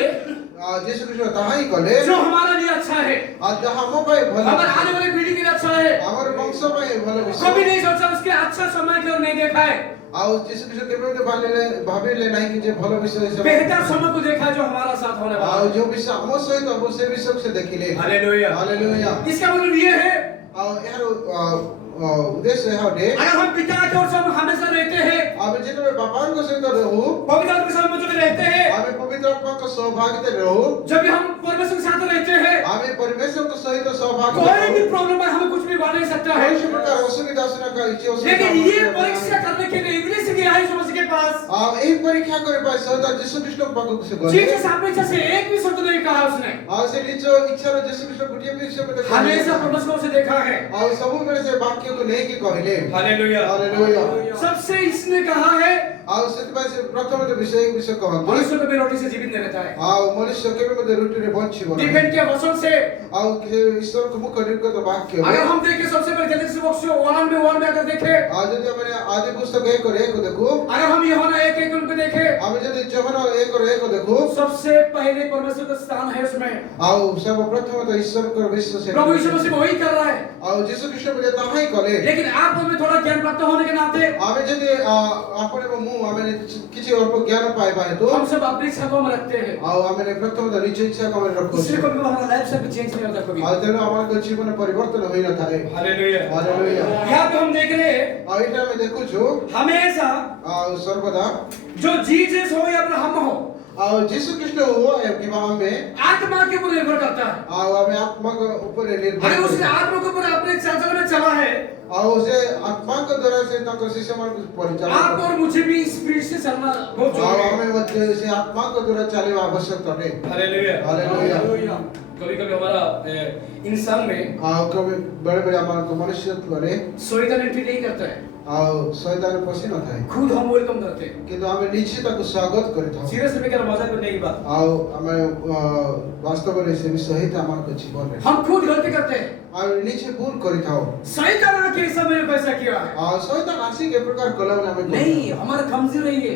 ଆଉ ଯୀଶୁ ଖ୍ରୀଷ୍ଟ ତାହା ହିଁ କଲେ जो हमारे लिए अच्छा है, ଆଉ ଯାହା ଆମ ପାଇଁ ଭଲ हमारे आने वाली पीढ़ी के लिए अच्छा है। ଆମର ବଂଶ ପାଇଁ ଭଲ ବିଷୟ कभी नहीं सोचा उसके अच्छा समय की ओर नहीं देखा है, ଆଉ ଯୀଶୁ ଖ୍ରୀଷ୍ଟ କେବେ ମଧ୍ୟ ଭାବିଲେ ନାହିଁ କି ଯେ ଭଲ ବିଷୟ ହିସାବରେ बेहतर समय को देखा है जो हमारा साथ होने वाला ଆଉ है। ଯୋଉ ବିଷୟ ଆମ ସହିତ ହବ ସେ ବିଷୟକୁ ସେ ଦେଖିଲେ हालेलुया। ହାଲେଲୁୟା। इसका मतलब ये है, ଆଉ ଏହାର ଉଦ୍ଦେଶ୍ୟ ଏହା ଅଟେ अगर हम पिता की ओर से हम हमेशा रहते हैं, ଆମେ ଯେତେବେଳେ ବାପାଙ୍କ ସହିତ ରହୁ पवित्र आत्मा के साथ में जो भी रहते हैं, ଆମେ ପବିତ୍ର ଆତ୍ମାଙ୍କ ସହଭାଗିତାରେ ରହୁ जब भी हम परमेश्वर के साथ रहते हैं, ଆମେ ପରିବେଶଙ୍କ ସହିତ ସହଭାଗୀ कोई भी प्रॉब्लम है हमें कुछ भी बढ़ नहीं सकता है। କୌଣସି ପ୍ରକାର ଅସୁବିଧା ଆସୁନାକା କିଛି लेकिन ये ଅସୁବିଧା परीक्षा करने के लिए इब्लीस गया है यीशु मसीह के पास। ଆଉ ଏହି ପରୀକ୍ଷା କରିବା ପାଇଁ ସହିତ ଯୀଶୁ ଖ୍ରୀଷ୍ଟଙ୍କ ପାଖକୁ ସେ ଗଲେ जीसस अपनी इच्छा से एक भी शब्द नहीं कहा उसने, ଆଉ ସେ ନିଜ ଇଚ୍ଛାର ଯୀଶୁ ଖ୍ରୀଷ୍ଟ ଗୋଟିଏ ବି ବିଷୟ ମଧ୍ୟ କହିଲେ। हमेशा परमेश्वर से देखा है। ଆଉ ସବୁବେଳେ ସେ ବାକ୍ୟକୁ ନେଇକି କହିଲେ हालेलुया ହାଲେଲୁୟା। सबसे इसने कहा है, ଆଉ ସେଥିପାଇଁ ସେ ପ୍ରଥମେ ତ ବିଷୟ କହନ୍ତି मनुष्य तो रोटी से जीवित नहीं रहता है। ଆଉ ମନୁଷ୍ୟ କେବେ ମଧ୍ୟ ରୁଟିରେ ବଞ୍ଚିବ ନାହିଁ। डिपेंड किया वचन से। ଆଉ ଈଶ୍ୱରଙ୍କ ମୁଖ ନିର୍ଗତ ବାକ୍ୟ अगर हम देखें सबसे पहले जेनेसिस बुक 1 में अगर देखें, ଆଉ ଯଦି ଆମେ ଆଦି ପୁସ୍ତକ 1:1 ଦେଖୁ अगर हम यूहन्ना 1:1 में देखें, ଆମେ ଯଦି ଯୋହନ 1:1 ଦେଖୁ सबसे पहले परमेश्वर का स्थान है उसमें। ଆଉ ସର୍ବପ୍ରଥମ ତ ଈଶ୍ୱରଙ୍କର ବିଶ୍ୱାସ ସେ प्रभु यीशु मसीह वही कर रहा है। ଆଉ ଯୀଶୁ ଖ୍ରୀଷ୍ଟ ମଧ୍ୟ ତାହା ହିଁ କଲେ। लेकिन आप हमें थोड़ा ज्ञान प्राप्त होने के नाते ଆମେ ଯଦି ଆପଣ ଏବଂ ମୁଁ ଆମେ କିଛି ଅଳ୍ପ ଜ୍ଞାନ ପାଇବା ହେତୁ हम सब अपनी इच्छा को हम रखते हैं, ଆଉ ଆମେ ପ୍ରଥମ ତ ନିଜ ଇଚ୍ଛାକୁ ଆମେ ରଖୁଛୁ इसलिए कभी हमारा लाइफ स्टाइल चेंज नहीं होता कभी। ଆଉ ତେଣୁ ଆମର ଜୀବନ ପରିବର୍ତ୍ତନ ହୋଇନଥାଏ हालेलुया ହାଲେଲୁୟା। यहाँ पे हम देख रहे हैं ଆଉ ଏଇଟା ଆମେ ଦେଖୁଛୁ हमेशा ଆଉ ସର୍ବଦା जो जीसस हो या अब्राहम हो, ଆଉ ଯୀଶୁ ଖ୍ରୀଷ୍ଟ ହୁଅ କିମ୍ବା ଆମେ आत्मा के ऊपर निर्भर करता है। ଆଉ ଆମେ ଆତ୍ମାଙ୍କ ଉପରେ ନିର୍ଭର अगर उसने କରୁ। आत्मा के ऊपर अपने चाचल में चला है, ଆଉ ସେ ଆତ୍ମାଙ୍କ ଦ୍ୱାରା ସେ ତାଙ୍କ ଶିଷ୍ୟମାନଙ୍କୁ ପରିଚାଳନା आप କରେ। और मुझे भी स्पिरिट से चलना बहुत ଆଉ जरूरी ଆମେ है। ମଧ୍ୟ ସେ ଆତ୍ମାଙ୍କ ଦ୍ୱାରା ଚାଲିବା ଆବଶ୍ୟକ ଅଟେ। हालेलुया। हालेलुया। कभी-कभी हमारा इंसान में ଆଉ କେବେ ବେଳେ ବେଳେ ଆମମାନଙ୍କ ମନୁଷ୍ୟତ୍ୱରେ शैतान एंट्री नहीं करता है, ଆଉ ଶୈତାନ ପଶି ନଥାଏ, खुद हम वेलकम करते हैं। କିନ୍ତୁ ଆମେ ନିଜେ ତାକୁ ସ୍ୱାଗତ କରିଥାଉ। सीरियस में क्या मजाक करने की बात, ଆଉ ଆମେ ବାସ୍ତବରେ ସେ ବିଷୟ ହିଁ ଆମମାନଙ୍କ ଜୀବନରେ हम खुद गलती करते हैं। ଆମେ ନିଜେ ଭୁଲ କରିଥାଉ। शैतान आके ऐसा मेरे को ऐसा किया है, ଆଉ ଶୈତାନ ଆସିକି ଏ ପ୍ରକାର କଲା ବୋଲି ଆମେ नहीं, हमारा कमजोरी नहीं है।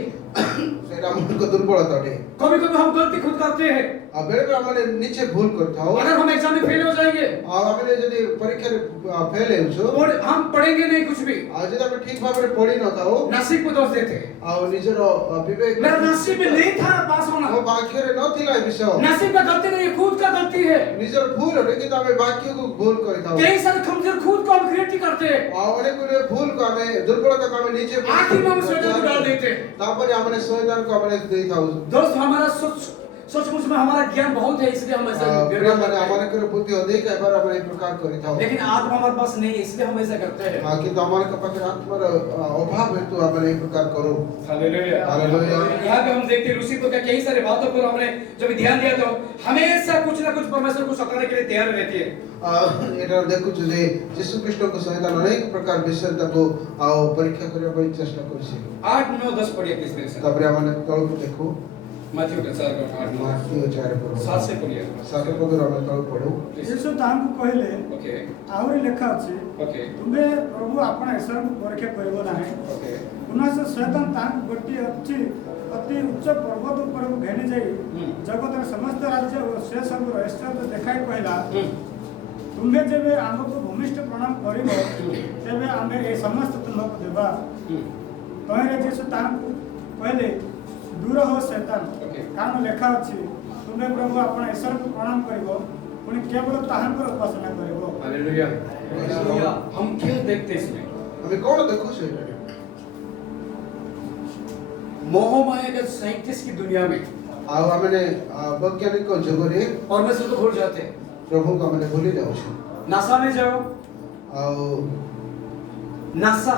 ସେଇଟା ଆମମାନଙ୍କ ଦୁର୍ବଳତା ଅଟେ। कभी कभी हम गलती खुद करते हैं। ଆଉ ବେଳେ ବେଳେ ଆମେ ନିଜେ ଭୁଲ କରିଥାଉ। अगर हम एग्जाम में फेल हो जाएंगे ଆଉ ଆମେ ଯଦି ପରୀକ୍ଷାରେ ଫେଲ ହେଉଛୁ और हम पढ़ेंगे नहीं कुछ भी, ଆଉ ଯଦି ଆମେ ଠିକ ଭାବରେ ପଢି ନଥାଉ नसीब को दोष देते हैं। ଆଉ ନିଜର ବିବେକ मेरा नसीब में नहीं था पास होना, ମୋ ଭାଗ୍ୟରେ ନଥିଲା ଏ ବିଷୟ नसीब का गलती नहीं है, खुद का गलती है। ନିଜର ଭୁଲ ଅଟେ, କିନ୍ତୁ ଆମେ ବାକ୍ୟକୁ ଭୁଲ କରିଥାଉ। कई सारे कमजोर खुद को हम क्रिएट करते हैं, ଆଉ ଅନେକ ଗୁଡ଼ିଏ ଭୁଲକୁ ଆମେ ଦୁର୍ବଳତାକୁ ଆମେ ନିଜେ आखिर में हम शैतान को डाल देते हैं। ତାପରେ ଆମେ ଶୈତାନକୁ ଆମେ ଦେଇଥାଉ। दोस्त हमारा सचमुच में हमारा ज्ञान बहुत है, इसलिए हम ऐसा व्यवहार ପ୍ରିୟମାନେ करते हैं। ଆମମାନଙ୍କର ବୁଦ୍ଧି ଅଧିକ ହେବାରୁ ଆମେ ଏ ପ୍ରକାର କରିଥାଉ। लेकिन आत्मा हमारे पास नहीं है, इसलिए हम ऐसा करते हैं। କିନ୍ତୁ ଆମମାନଙ୍କ ପାଖରେ ଆତ୍ମାର ଅଭାବ ହେତୁ ଆମେ ଏ ପ୍ରକାର କରୁ। हालेलुया। हालेलुया। यहाँ पे हम देखते हैं लूसीफर का कई सारे बातों पर हमने जब ध्यान दिया तो हमेशा कुछ ना कुछ परमेश्वर को सताने के लिए तैयार रहती है। ଏଟା ଦେଖୁଛୁ ଯେ ଯୀଶୁ ଖ୍ରୀଷ୍ଟଙ୍କ ଶୈତାନ ଅନେକ ପ୍ରକାର ବିଷୟରେ ତାକୁ ଆଉ ପରୀକ୍ଷା କରିବା ପାଇଁ ଚେଷ୍ଟା କରୁଛି। 8, 9, 10 पढ़िए प्लीज मेरे साथ। ତାପରେ ଆମେ ତଳକୁ ଦେଖୁ मत्ती का 4 का 8, 9, ମାର୍ଥିଓ 4 7 से पढ़िए। 7 ପଦରୁ ଆମେ ତଳକୁ ପଢୁ। यीशु तांको कहले ओके, आहुरी लेखा अछि, ओके, तुमे प्रभु आपण ईश्वरଙ୍କୁ परीक्षा କରିବ ନାହିଁ। ओके। पुनः से शैतान तांको गोटी अछि अति उच्च पर्वत उपरକୁ घेनी ଯାଇ जगतर समस्त राज्य और से सब ऐश्वर्य देखाई कहला, तुम्हें जेबे आमको भूमिष्ठ प्रणाम करिब तेबे आमे ए समस्त तुमको देबा। तोहरे यीशु तांको कहले दूर हो शैतान, ओके। कारण लेखा अछि तुम्हें प्रभु आपण ईश्वरକୁ प्रणाम करिब पुଣି केवल ताहांकर उपासना करिब। हालेलुया। हालेलुया। हम क्या देखते हैं इसमें? ଆମେ କଣ ଦେଖୁଛୁ ଏଠାରେ? मोह माया के साइंटिस्ट की दुनिया में ଆଉ ଆମେ ବୈଜ୍ଞାନିକ ଯୁଗରେ परमेश्वर को भूल जाते हैं। ପ୍ରଭୁଙ୍କୁ ଆମେ ଭୁଲି ଯାଉଛୁ। नासा में जाओ, ଆଉ नासा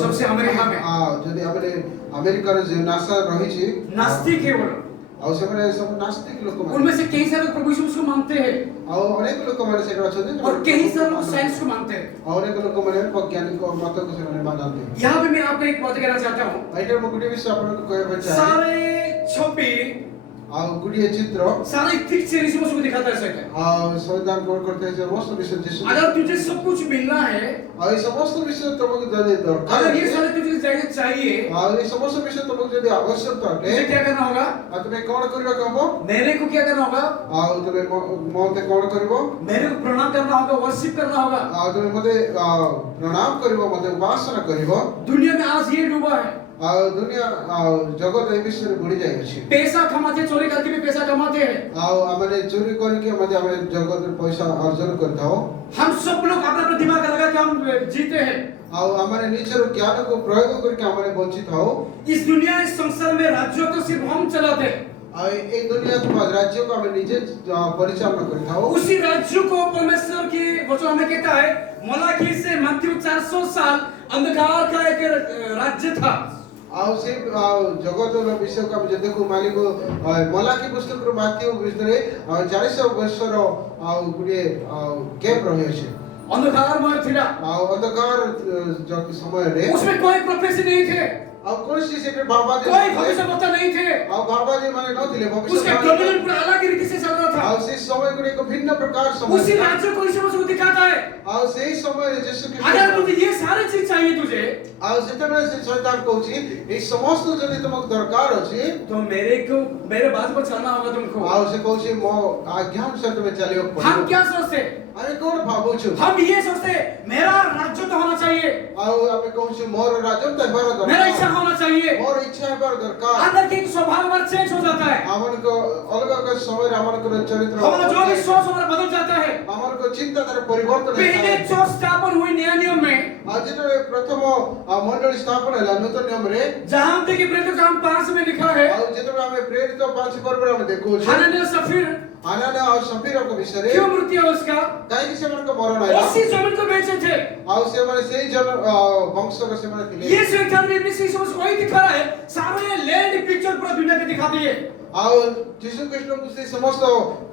सबसे अमेरिका में ଯଦି ଆମେ ଆମେରିକାର ଯୋଉ ନାସା ରହିଛି नास्तिक है वो लोग। ଆଉ ସେମାନେ ସବୁ ନାସ୍ତିକ ଲୋକମାନେ उनमें से कई सारे प्रभु यीशु को मानते हैं ଆଉ ଅନେକ ଲୋକମାନେ ସେଠି ଅଛନ୍ତି और कई सारे लोग साइंस को मानते हैं। ଆଉ ଅନେକ ଲୋକମାନେ ବୈଜ୍ଞାନିକ ମତକୁ ସେମାନେ ମାନନ୍ତି। यहाँ पे मैं आपको एक बात कहना चाहता हूँ, ଏଇଟା ମୁଁ ଗୋଟେ ବିଷୟ ଆପଣଙ୍କୁ କହିବା ପାଇଁ ଚାହେଁ। सारे छवि ଆଉ ଗୋଟିଏ ଚିତ୍ର सारे ठीक से यीशु मसीह को दिखाता है शैतान। ଆଉ ଶୈତାନ କଣ କରିଥାଏ ସମସ୍ତ ବିଷୟ ଯୀଶୁ अगर तुझे सब कुछ मिलना है, ଆଉ এই ସମସ୍ତ ବିଷୟ ତମକୁ ଯଦି ଦରକାର अगर ये ଅଛି, सारे तुझे चाहिए, ଆଉ এই ସମସ୍ତ ବିଷୟ ତମକୁ ଯଦି ଆବଶ୍ୟକ ଅଟେ तुझे क्या करना होगा? ଆଉ ତୁମେ କଣ କରିବାକୁ ହବ? मेरे को क्या करना होगा? ଆଉ ତୁମେ ମତେ କଣ କରିବ? मेरे को प्रणाम करना होगा, वर्शिप करना होगा। ଆଉ ତୁମେ ମତେ ପ୍ରଣାମ କରିବ, ମତେ ଉପାସନା କରିବ। दुनिया में आज ये डूबा है, ଆଉ ଦୁନିଆ ଆଉ ଜଗତ ଏ ବିଷୟରେ ବୁଡି ଯାଇଅଛି। पैसा कमाते, चोरी करके भी पैसा कमाते हैं। ଆଉ ଆମେ ଚୋରି କରିକି ମଧ୍ୟ ଆମେ ଜଗତରେ ପଇସା ଅର୍ଜନ କରିଥାଉ। हम सब लोग अपना अपना दिमाग लगा के हम जीते हैं। ଆଉ ଆମେ ନିଜର ଜ୍ଞାନକୁ ପ୍ରୟୋଗ କରିକି ଆମେ ବଞ୍ଚିଥାଉ। इस दुनिया, इस संसार में राज्यों को सिर्फ हम चलाते हैं। ଆଉ ଏଇ ଦୁନିଆକୁ ବା ରାଜ୍ୟକୁ ଆମେ ନିଜେ ପରିଚାଳନା କରିଥାଉ। उसी राज्य को परमेश्वर की वचन हमें कहता है, मलाकी से मत्ती 400 साल अंधकार का एक राज्य था। ଆଉ ସେ ଜଗତର ବିଷୟକୁ ଆମେ ଯଦି ଦେଖୁ ମାଲିକ ମଲାକି ପୁସ୍ତକର ମାତ୍ୟ ଭିତରେ 400 ବର୍ଷର ଆଉ ଗୋଟିଏ ଗ୍ୟାପ୍ ରହିଅଛି। अंधकारमय था, ଆଉ ଅନ୍ଧକାର ସମୟରେ उसमें कोई प्रोफेसी नहीं थे, ଆଉ କୌଣସି ସେଠି ବାବାଜୀ कोई भविष्यवक्ता नहीं थे, ଆଉ ବାବାଜୀ ମାନେ ନଥିଲେ। उसका डोमिनेंट पूरा अलग रीति से चल रहा था। ଆଉ ସେ ସମୟ ଗୁଡ଼ିକ ଭିନ୍ନ ପ୍ରକାର ସମୟ उसी ଥିଲା। राज्य को यीशु मसीह को दिखाता है। ଆଉ ସେଇ ସମୟରେ ଯୀଶୁ अगर ଖ୍ରୀଷ୍ଟ तुझे ये सारी चीज चाहिए तुझे, ଆଉ ସେତେବେଳେ ସେ ଶୈତାନ କହୁଛି ଏଇ ସମସ୍ତ ଯଦି ତମକୁ ଦରକାର ଅଛି तो मेरे बात पर चलना होगा तुमको। ଆଉ ସେ କହୁଛି ମୋ ଆଜ୍ଞା ଅନୁସାରେ ତମେ ଚାଲିବାକୁ हम ପଡ଼ିବ। क्या सोचते? ଆମେ କଣ ଭାବୁଛୁ? हम ये सोचते मेरा राज्य तो होना चाहिए, ଆଉ ଆମେ କହୁଛୁ ମୋର ରାଜତ୍ୱ ହେବାର मेरा इच्छा ଦରକାର, होना चाहिए। ମୋର ଇଚ୍ଛା ହେବାର ଦରକାର। अंदर की स्वभाव हमारा चेंज हो जाता है, ଆମମାନଙ୍କ ଅଲଗା ଅଲଗା ସମୟରେ ଆମଙ୍କର ଚରିତ୍ର हमारा जो भी सोच हमारा बदल जाता है। ଆମମାନଙ୍କ ଚିନ୍ତାଧାରା ପରିବର୍ତ୍ତନ पहले ହେଇଥାଏ। जो स्थापन हुई नया नियम में, आज जो प्रथम मंडली स्थापना है नूतन नियम रे जहां हम देखिए प्रेरित काम 5 में लिखा है और जितने हमें प्रेरित 5 पर्व में देखो हनन्याह सफीर अनानिया और सफीरा को विषय क्यों मृत्यु है उसका काहे कि से मन को मरण आया उसी जमीन को बेचे थे और से माने सही जन वंश को से माने थिले ये शैतान ने इसी समझ वही दिखा रहा है सारे लैंड पिक्चर पूरा दुनिया के दिखा दिए और यीशु कृष्ण को से समस्त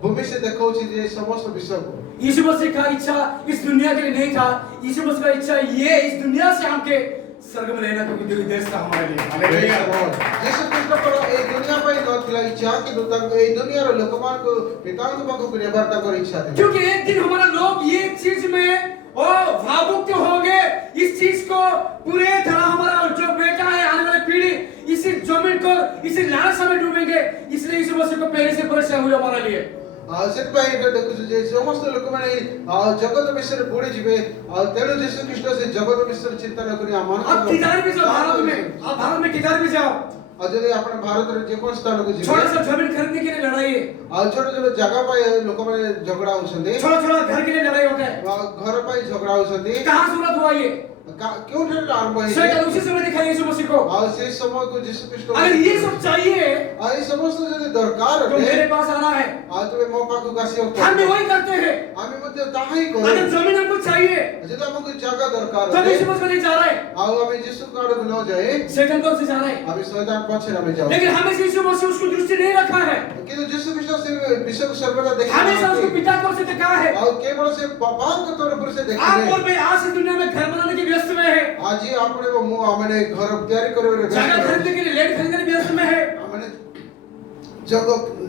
भूमि से देखो जे समस्त विश्व को यीशु मसीह का इच्छा इस दुनिया के लिए नहीं था यीशु मसीह का इच्छा ये इस दुनिया से हमके स्वर्ग में लेना क्योंकि देश था हमारे लिए हालेलुया यीशु कृष्ण पर ए दुनिया पर नथिला इच्छा कि दुतंग ए दुनिया रो लोकमान को पितांग को को निर्भरता कर इच्छा थी क्योंकि एक दिन हमारा लोग ये चीज में ओ भावुक होंगे इस चीज को पूरे तरह हमारा जो बेटा है आने वाली पीढ़ी इसी जमीन को इसी लालसा में डूबेंगे इसलिए यीशु मसीह को पहले से परेशान हुआ हमारे लिए ସେଥିପାଇଁ ଏଟା ଦେଖୁଛୁ ଯେ ସମସ୍ତ ଲୋକମାନେ ଜଗତ ବିଷୟରେ ବୁଡ଼ି ଯିବେ ତେଣୁ ଯୀଶୁ ଖ୍ରୀଷ୍ଟ ସେ ଜଗତ ବିଷୟରେ ଚିନ୍ତା ନ କରି अब किधर भी जाओ भारत में आप भारत में किधर भी जाओ ଆଉ ଯଦି ଆପଣ ଭାରତରେ ଯେକୌଣସି ସ୍ଥାନକୁ ଯିବେ छोटा सा जमीन खरीदने के लिए लड़ाई है ଆଉ ଛୋଟ ଛୋଟ ଜାଗା ପାଇଁ ଲୋକମାନେ ଝଗଡ଼ା ହଉଛନ୍ତି छोटा छोटा घर के लिए लड़ाई होता है ଘର ପାଇଁ ଝଗଡ଼ା ହଉଛନ୍ତି कहाँ सूरत हुआ ये କେଉଁଠାରେ ଆରମ୍ଭ ହେଇଛି शैतान उसी समय दिखाई यीशु मसीह को ଆଉ ସେଇ ସମୟକୁ ଯୀଶୁ ଖ୍ରୀଷ୍ଟ अगर ये सब चाहिए ଆଉ ଏଇ ସମସ୍ତ ଯଦି ଦରକାର तो ଅଟେ मेरे पास आना है ଆଉ ତୁମେ ମୋ ପାଖକୁ ଆସିବ हम भी वही करते हैं ଆମେ ମଧ୍ୟ ତାହା ହିଁ କରୁ अगर जमीन हमको चाहिए ଯଦି ଆମକୁ ଜାଗା ଦରକାର तो ଅଟେ यीशु मसीह नहीं जा रहा है ଆଉ ଆମେ ଯୀଶୁଙ୍କ ଆଡ଼କୁ ନ ଯାଇ शैतान कौन से जा रहा है ଆମେ ଶୈତାନ ପଛରେ ଆମେ ଯାଉ लेकिन हमेशा यीशु मसीह उसको दृष्टि नहीं रखा है କିନ୍ତୁ ଯୀଶୁ ଖ୍ରୀଷ୍ଟ ସେ ବିଷୟକୁ ସର୍ବଦା ଦେଖି हमेशा उसको पिता को से देखा है ଆଉ କେବଳ ସେ ବାପାଙ୍କ ତରଫରୁ ସେ आप ଦେଖିଲେ और मैं आज इस दुनिया में घर बनाने की व्यस्त में है ଆଜି આપણે ମୁଁ ଆମମାନେ ଘର ତିଆରି କରିବାରେ जगह खरीदने के लिए लैंड खरीदने की व्यस्त में है ଆମମାନେ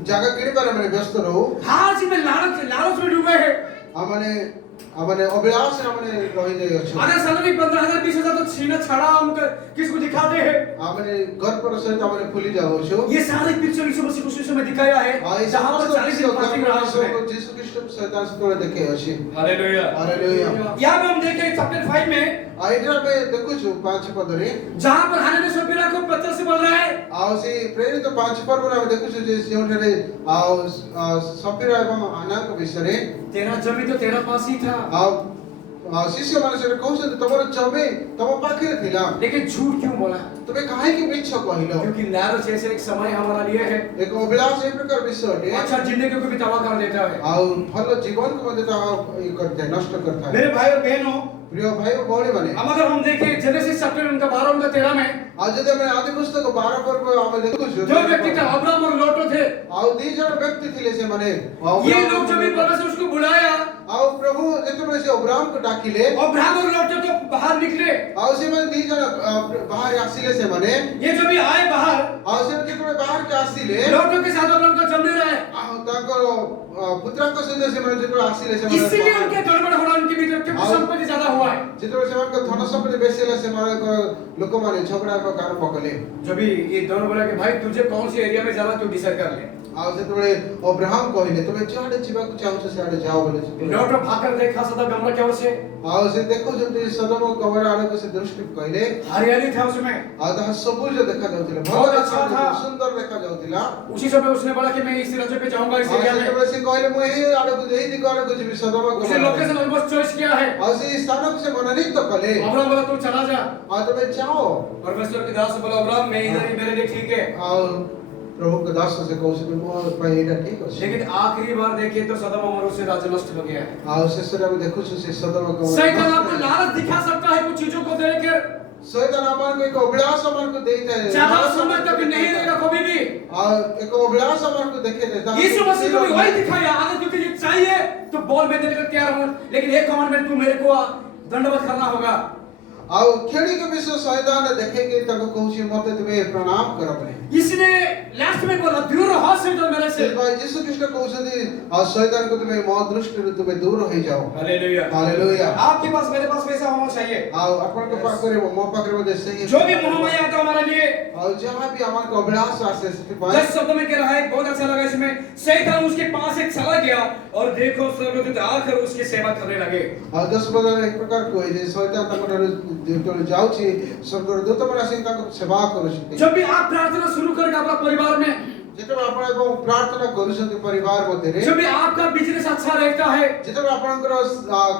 ଜାଗା କିଣିବାରେ ଆମେ ବ୍ୟସ୍ତ ରହୁ हाल ही में लालच में डूबे हैं ଆମମାନେ ଅଭିଳାଷରେ ଆମମାନେ ରହିଯାଇଅଛୁ अगर सैलरी 15,000 20,000 तो छीना छड़ा हम किसको दिखाते हैं ଆମମାନେ ଗର୍ବର ସହିତ ଆମମାନେ ଫୁଲି ଯାଉଛୁ ये सारे पिक्चर यीशु मसीह को शिशु में दिखाया है ଆଉ ଏଇ जहां पर 40 दिन फास्टिंग रहा उसमें ଯୀଶୁ ଖ୍ରୀଷ୍ଟ ଶୈତାନ ସେତେବେଳେ ଦେଖେଇଅଛି हालेलुया ହାଲେଲୁୟା यहाँ पे हम देखें चैप्टर 5 में ଆଉ ଏଇଠି ଆମେ ଦେଖୁଛୁ 5 ପଦରେ जहां पर हनन्याह सफीरा को प्रत्यक्ष बोल रहा है ଆଉ ସେଇ ପ୍ରେରିତ 5 ପର୍ବରେ ଆମେ ଦେଖୁଛୁ ଯେ ଯେଉଁଠାରେ ଆଉ ସଫିରା ଏବଂ ଆନାଙ୍କ ବିଷୟରେ तेरा जमीन तो तेरा पास ही था ଆଉ ଶିଷ୍ୟମାନେ ସେଟା କହୁଛନ୍ତି ତମର ଜମି ତମ ପାଖରେ ଥିଲା लेकिन झूठ क्यों बोला ତୁମେ କାହିଁକି ମିଛ କହିଲ क्योंकि नैरो जैसे एक समय हमारा लिए है ଏକ ଅଭିଳାଷ ଏ ପ୍ରକାର ବିଷୟଟେ अच्छा जिंदगी को भी तबाह कर देता है ଆଉ ଭଲ ଜୀବନକୁ ମଧ୍ୟ ତାହା ଇଏ କରିଥାଏ ନଷ୍ଟ କରିଥାଏ मेरे भाई और बहनों ପ୍ରିୟ ଭାଇ ଓ ଭଉଣୀମାନେ अब अगर हम देखें जेनेसिस चैप्टर उनका 12 उनका 13 में ଆଉ ଯଦି ଆମେ ଆଦି ପୁସ୍ତକ 12 ପର୍ବ ଆମେ ଦେଖୁଛୁ जो व्यक्ति था अब्राहम और लोटो थे ଆଉ ଦି ଜଣ ବ୍ୟକ୍ତି ଥିଲେ ସେମାନେ ये लोग जब भी परमेश्वर उसको बुलाया ଆଉ ପ୍ରଭୁ ଯେତେବେଳେ ସେ ଅବ୍ରାହମକୁ ଡାକିଲେ अब्राहम और लोटो तो बाहर निकले ଆଉ ସେମାନେ ଦି ଜଣ ବାହାରେ ଆସିଲେ ସେମାନେ ये जब भी आए बाहर ଆଉ ସେମାନେ ଯେତେବେଳେ ବାହାରକୁ ଆସିଲେ लोटो के साथ अब्राहम का जम नहीं रहा है ଆଉ ତାଙ୍କର ପୁତ୍ରଙ୍କ ସହିତ ସେମାନେ ଯେତେବେଳେ ଆସିଲେ इसीलिए ସେମାନେ उनके गड़बड़ हो रहा उनके बीच में क्योंकि संपत्ति ज्यादा हुआ है ଯେତେବେଳେ ସେମାନଙ୍କ ଧନ ସମ୍ପତ୍ତି ବେଶୀ ହେଲା ସେମାନଙ୍କ ଲୋକମାନେ ଝଗଡ଼ା ଆରମ୍ଭ କଲେ जब भी ये दोनों बोला कि भाई तुझे कौन सी एरिया में जाना तू डिसाइड कर ले ଆଉ ସେତେବେଳେ ଅବ୍ରାହମ କହିଲେ ତୁମେ ଯୁଆଡେ ଯିବାକୁ ଚାହୁଁଛ ସିଆଡେ ଯାଅ ବୋଲି लोटो भागकर देखा सदा गमला की ओर से ଆଉ ସେ ଦେଖୁଛନ୍ତି ସଦମ କବର ଆଡକୁ ସେ ଦୃଷ୍ଟି କହିଲେ हरियाली था उसमें ଆଉ ତାହା ସବୁଜ ଦେଖାଯାଉଥିଲା ଭଲ ବହୁତ अच्छा था। ସୁନ୍ଦର ଦେଖାଯାଉଥିଲା उसी समय उसने बोला कि मैं इस राज्य पे जाऊंगा इस ଆଉ एरिया में ସେତେବେଳେ ସେ କହିଲେ ମୁଁ ଏହି ଆଡକୁ ଏଇ ଦିଗ ଆଡକୁ ଯିବି ସଦମ उसने କବର लोकेशन ऑलमोस्ट चॉइस किया है ଆଉ ସେଇ ସ୍ଥାନକୁ ସେ ମନୋନୀତ କଲେ अब्राहम बोला तू चला जा ଆଉ ତୁମେ ଯାଅ परमेश्वर के दास बोला अब्राहम मैं इधर ही मेरे लिए ठीक है ଆଉ ପ୍ରଭୁଙ୍କ ଦାସ ସେ କହୁଛନ୍ତି ମୋ ପାଇଁ ଏଇଟା ଠିକ ଅଛି लेकिन आखिरी बार देखिए तो सदम और उससे राज्य नष्ट हो गया है ଆଉ ଶେଷରେ ଆମେ ଦେଖୁଛୁ ସେ ସଦମ शैतान आपको କବର लालच दिखा सकता है कुछ चीजों को देखकर ଶୈତାନ ଆମମାନଙ୍କୁ ଏକ ଅଭିଳାଷ ଆମମାନଙ୍କୁ ଦେଇଥାଏ ज्यादा समय तक नहीं देगा कभी भी ଆଉ ଏକ ଅଭିଳାଷ ଆମମାନଙ୍କୁ ଦେଖେଇଥାଏ यीशु मसीह को भी वही दिखाया अगर तुझे ये चाहिए तो बोल मैं देने को तैयार हूं लेकिन एक कमांडमेंट तू मेरे को दंडवत करना होगा ଆଉ କ୍ଷଣିକ ବିଷୟ ଶୈତାନ ଦେଖେଇକି ତାଙ୍କୁ କହୁଛି ମତେ ତୁମେ ପ୍ରଣାମ କର ବୋଲି इसने लास्ट में बोला दूर रहो शैतान मेरे से ସେଥିପାଇଁ ଯୀଶୁ ଖ୍ରୀଷ୍ଟ କହୁଛନ୍ତି ଆଉ ଶୈତାନକୁ ତୁମେ ମୋ ଦୃଷ୍ଟିରୁ ତୁମେ ଦୂର ହେଇଯାଅ हालेलुया ହାଲେଲୁୟା आपके पास मेरे पास वैसा होना चाहिए ଆଉ ଆପଣଙ୍କ ପାଖରେ ମୋ ପାଖରେ ମଧ୍ୟ ସେଇ जो भी मोहम्मद आता हमारे लिए ଆଉ ଯାହା ବି ଆମକୁ ଅଭିଳାଷ ଆସେ ସେଥିପାଇଁ 10 शब्दों में कह रहा है बहुत अच्छा लगा इसमें शैतान उसके पास एक चला गया और देखो स्वर्गदूत आकर उसकी सेवा करने लगे ଆଉ 10 ପଦରେ ଏକ ପ୍ରକାର କୁହେ ଯେ ଶୈତାନ ତାଙ୍କ ଠାରୁ ଯେତେବେଳେ ଯାଉଛି ସ୍ୱର୍ଗର ଦୂତମାନେ ଆସି ତାଙ୍କ ସେବା କରୁଛନ୍ତି जब भी आप प्रार्थना शुरू करेंगे अपना परिवार में ଯେତେବେଳେ ଆପଣ ଏବଂ ପ୍ରାର୍ଥନା କରୁଛନ୍ତି ପରିବାର ମଧ୍ୟରେ जब भी आपका बिजनेस अच्छा रहता है, ଯେତେବେଳେ ଆପଣଙ୍କର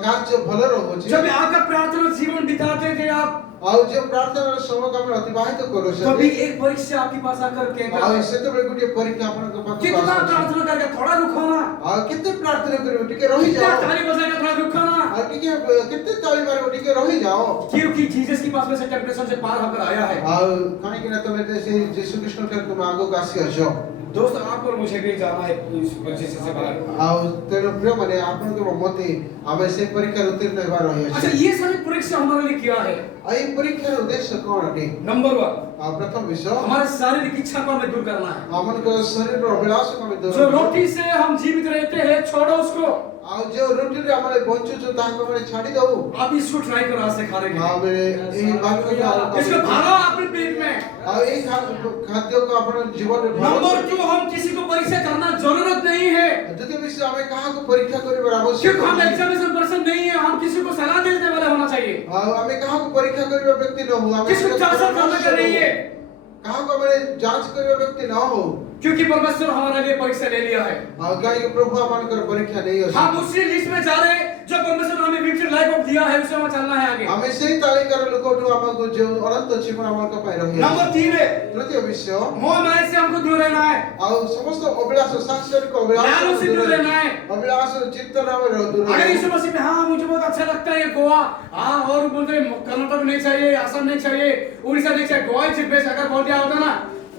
କାର୍ଯ୍ୟ ଭଲ ରହୁଛି जब भी आपका प्रार्थना जीवन बिताते थे आप, ଆଉ ଯେଉଁ ପ୍ରାର୍ଥନାର ସମୟ ଆମେ ଅତିବାହିତ तभी କରୁଛନ୍ତି एक परीक्षा आपके पास आकर कहता ଆଉ है ସେତେବେଳେ ଗୋଟିଏ ପରୀକ୍ଷା ଆପଣଙ୍କ ପାଖକୁ कितना ଆସୁଛି। प्रार्थना करके थोड़ा रुको ना, ଆଉ କେତେ ପ୍ରାର୍ଥନା କରିବ ଟିକେ कितना ରହିଯାଅ ताली बजाकर थोड़ा रुको ना, ଆଉ ଟିକେ କେତେ ତାଳି ମାରିବ ଟିକେ ରହିଯାଅ क्योंकि जीसस के पास में से टेम्पटेशन से पार होकर आया है। ଆଉ କାହିଁକି ନା ତମେ ସେଇ ଯୀଶୁ ଖ୍ରୀଷ୍ଟ ଠାରୁ ତୁମେ ଆଗକୁ ଆସିଅଛ दोस्त आपको और मुझे भी जाना है इस परिस्थिति से बाहर। ଆଉ ତେଣୁ ପ୍ରିୟମାନେ ଆପଣଙ୍କ ମତେ ଆମେ ସେଇ ପରୀକ୍ଷାରେ ଉତ୍ତୀର୍ଣ୍ଣ ହେବାର अच्छा, ରହିଅଛି ये सारी परीक्षा हमारे लिए क्या है? ଆଉ ଏଇ ପରୀକ୍ଷାର ଉଦ୍ଦେଶ୍ୟ କଣ ଅଟେ नंबर 1, ଆଉ ପ୍ରଥମ ବିଷୟ हमारे शारीरिक इच्छा को हमें दूर करना है। ଆମମାନଙ୍କ ଶରୀରର ଅଭିଳାଷକୁ ଆମେ ଦୂର जो रोटी से हम जीवित रहते हैं, छोड़ो उसको। ଆଉ ଯୋଉ ରୁଟିରେ ଆମେ ବଞ୍ଚୁଛୁ ତାହାକୁ ଆମେ ଛାଡି ଦଉ आप इसको ट्राई करो आज से खाने के लिए। ଆମେ ଏଇ ବାକ୍ୟକୁ इसको भरो अपने पेट में। ଆଉ ଏଇ ଖାଦ୍ୟକୁ ଆପଣ ଜୀବନରେ नंबर 2, हम किसी को परीक्षा करना जरूरत नहीं है, ଦ୍ୱିତୀୟ ବିଷୟ ଆମେ କାହାକୁ ପରୀକ୍ଷା କରିବାର ଆବଶ୍ୟକ क्योंकि हम ନାହିଁ। एग्जामिनेशन पर्सन नहीं है। हम किसी को सलाह देने वाले होना चाहिए, ଆଉ ଆମେ କାହାକୁ ପରୀକ୍ଷା କରିବା ବ୍ୟକ୍ତି ନ ହଉ ଆମେ किसी को जांच करने का नहीं है, କାହାକୁ ଆମେ ଯାଞ୍ଚ କରିବା ବ୍ୟକ୍ତି ନ ହଉ क्योंकि परमेश्वर हमारे लिए परीक्षा ले लिया है। ଆଉ କାହିଁକି ପ୍ରଭୁ ଆମମାନଙ୍କର ପରୀକ୍ଷା ନେଇ हम ଅଛନ୍ତି उसी लिस्ट में जा रहे हैं जो परमेश्वर ने हमें विक्ट्री लाइफ ऑफ दिया है, उसे हमें चलना है आगे। ଆମେ ସେଇ ତାଲିକାର ଲୋକଠୁ ଆମକୁ ଯୋଉ ଅନନ୍ତ ଜୀବନ ଆମଙ୍କ ପାଇଁ ରହିଅଛି नंबर 3 है, ତୃତୀୟ ବିଷୟ मोह माया से हमको दूर रहना है, ଆଉ ସମସ୍ତ ଅଭିଳାଷ ସାଂସାରିକ लालू से दूर रहना है। ଅଭିଳାଷ ଚିନ୍ତନ ଆମେ ଦୂର अगर यीशु मसीह में हाँ मुझे बहुत अच्छा लगता है ये गोवा, हाँ और बोलते हैं कर्नाटक नहीं चाहिए, असम नहीं चाहिए, उड़ीसा नहीं चाहिए, गोवा ही बेस्ट अगर बोल दिया होता ना,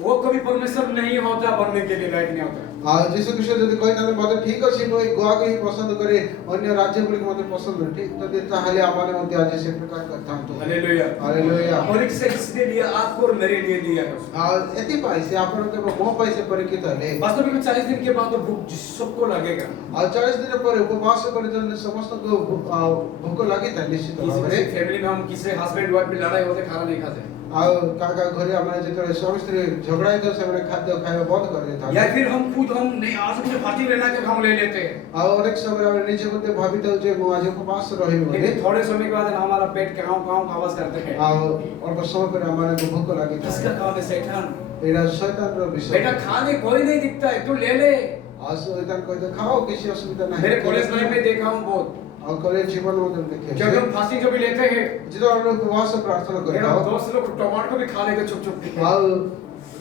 वो कभी परमेश्वर नहीं होता, बनने के लिए लायक नहीं होता। ଆଉ ଯୀଶୁ ଖ୍ରୀଷ୍ଟ ଯଦି କହିଥାନ୍ତେ ମତେ ଠିକ ଅଛି ମୁଁ ଏଇ ଗୋଆକୁ ହିଁ ପସନ୍ଦ କରେ ଅନ୍ୟ ରାଜ୍ୟ ଗୁଡ଼ିକ ମତେ ପସନ୍ଦ ନୁହେଁ ଠିକ ଯଦି ତାହେଲେ ଆମମାନେ ମଧ୍ୟ ଆଜି ସେ ପ୍ରକାର କରିଥାନ୍ତୁ हालेलुया। ହାଲେଲୁୟା परीक्षा किसने लिया? आपको और मेरे लिए लिया है। ଆଉ ଏଥିପାଇଁ ସେ ଆପଣଙ୍କ ମୋ ପାଇଁ ସେ ପରୀକ୍ଷିତ ହେଲେ वास्तविक में 40 दिन के बाद तो भूख सबको लगेगा। ଆଉ 40 ଦିନ ପରେ ଉପବାସ କରିଥାନ୍ତି ସମସ୍ତଙ୍କୁ ଭୋକ ଲାଗିଥାଏ ନିଶ୍ଚିତ ଭାବରେ किसी फैमिली में हम किसी हस्बैंड वाइफ में लड़ाई होते खाना नहीं खाते, ଆଉ କାହା କାହା ଘରେ ଆମେ ଯେତେବେଳେ ସ୍ୱାମୀ ସ୍ତ୍ରୀ ଝଗଡ଼ା ହେଇଥାଉ ସେମାନେ ଖାଦ୍ୟ ଖାଇବା ବନ୍ଦ କରିଦେଇଥାନ୍ତି या फिर हम खुद हम नहीं आज मुझे फास्टिंग रहना है हम ले लेते हैं, ଆଉ ଅନେକ ସମୟରେ ଆମେ ନିଜେ ମଧ୍ୟ ଭାବିଥାଉ ଯେ ମୁଁ ଆଜି ଉପବାସ ରହିବି ବୋଲି लेकिन थोड़े समय के बाद हमारा पेट काँव काँव आवाज करते हैं। ଆଉ ଅଳ୍ପ ସମୟ ପରେ ଆମମାନଙ୍କୁ ଭୋକ ଲାଗିଥାଏ किसका काम है? शैतान। ଏଇଟା ଶୈତାନର ବିଷୟ बेटा खा ले, कोई नहीं दिखता है, तू ले ले। ଆଉ ଶୈତାନ କହିଥାଏ ଖାଅ କିଛି ଅସୁବିଧା ନାହିଁ मेरे कॉलेज लाइफ में देखा हूँ बहुत, ଆଉ କଲେଜ ଜୀବନ ମଧ୍ୟ ଦେଖିଛି जब हम फास्टिंग जो भी लेते हैं, ଯେତେବେଳେ ଆମେ ଉପବାସ ପ୍ରାର୍ଥନା मेरा କରିଥାଉ दोस्त लोग टमाटर को भी खा लेते छुप छुप के। ଆଉ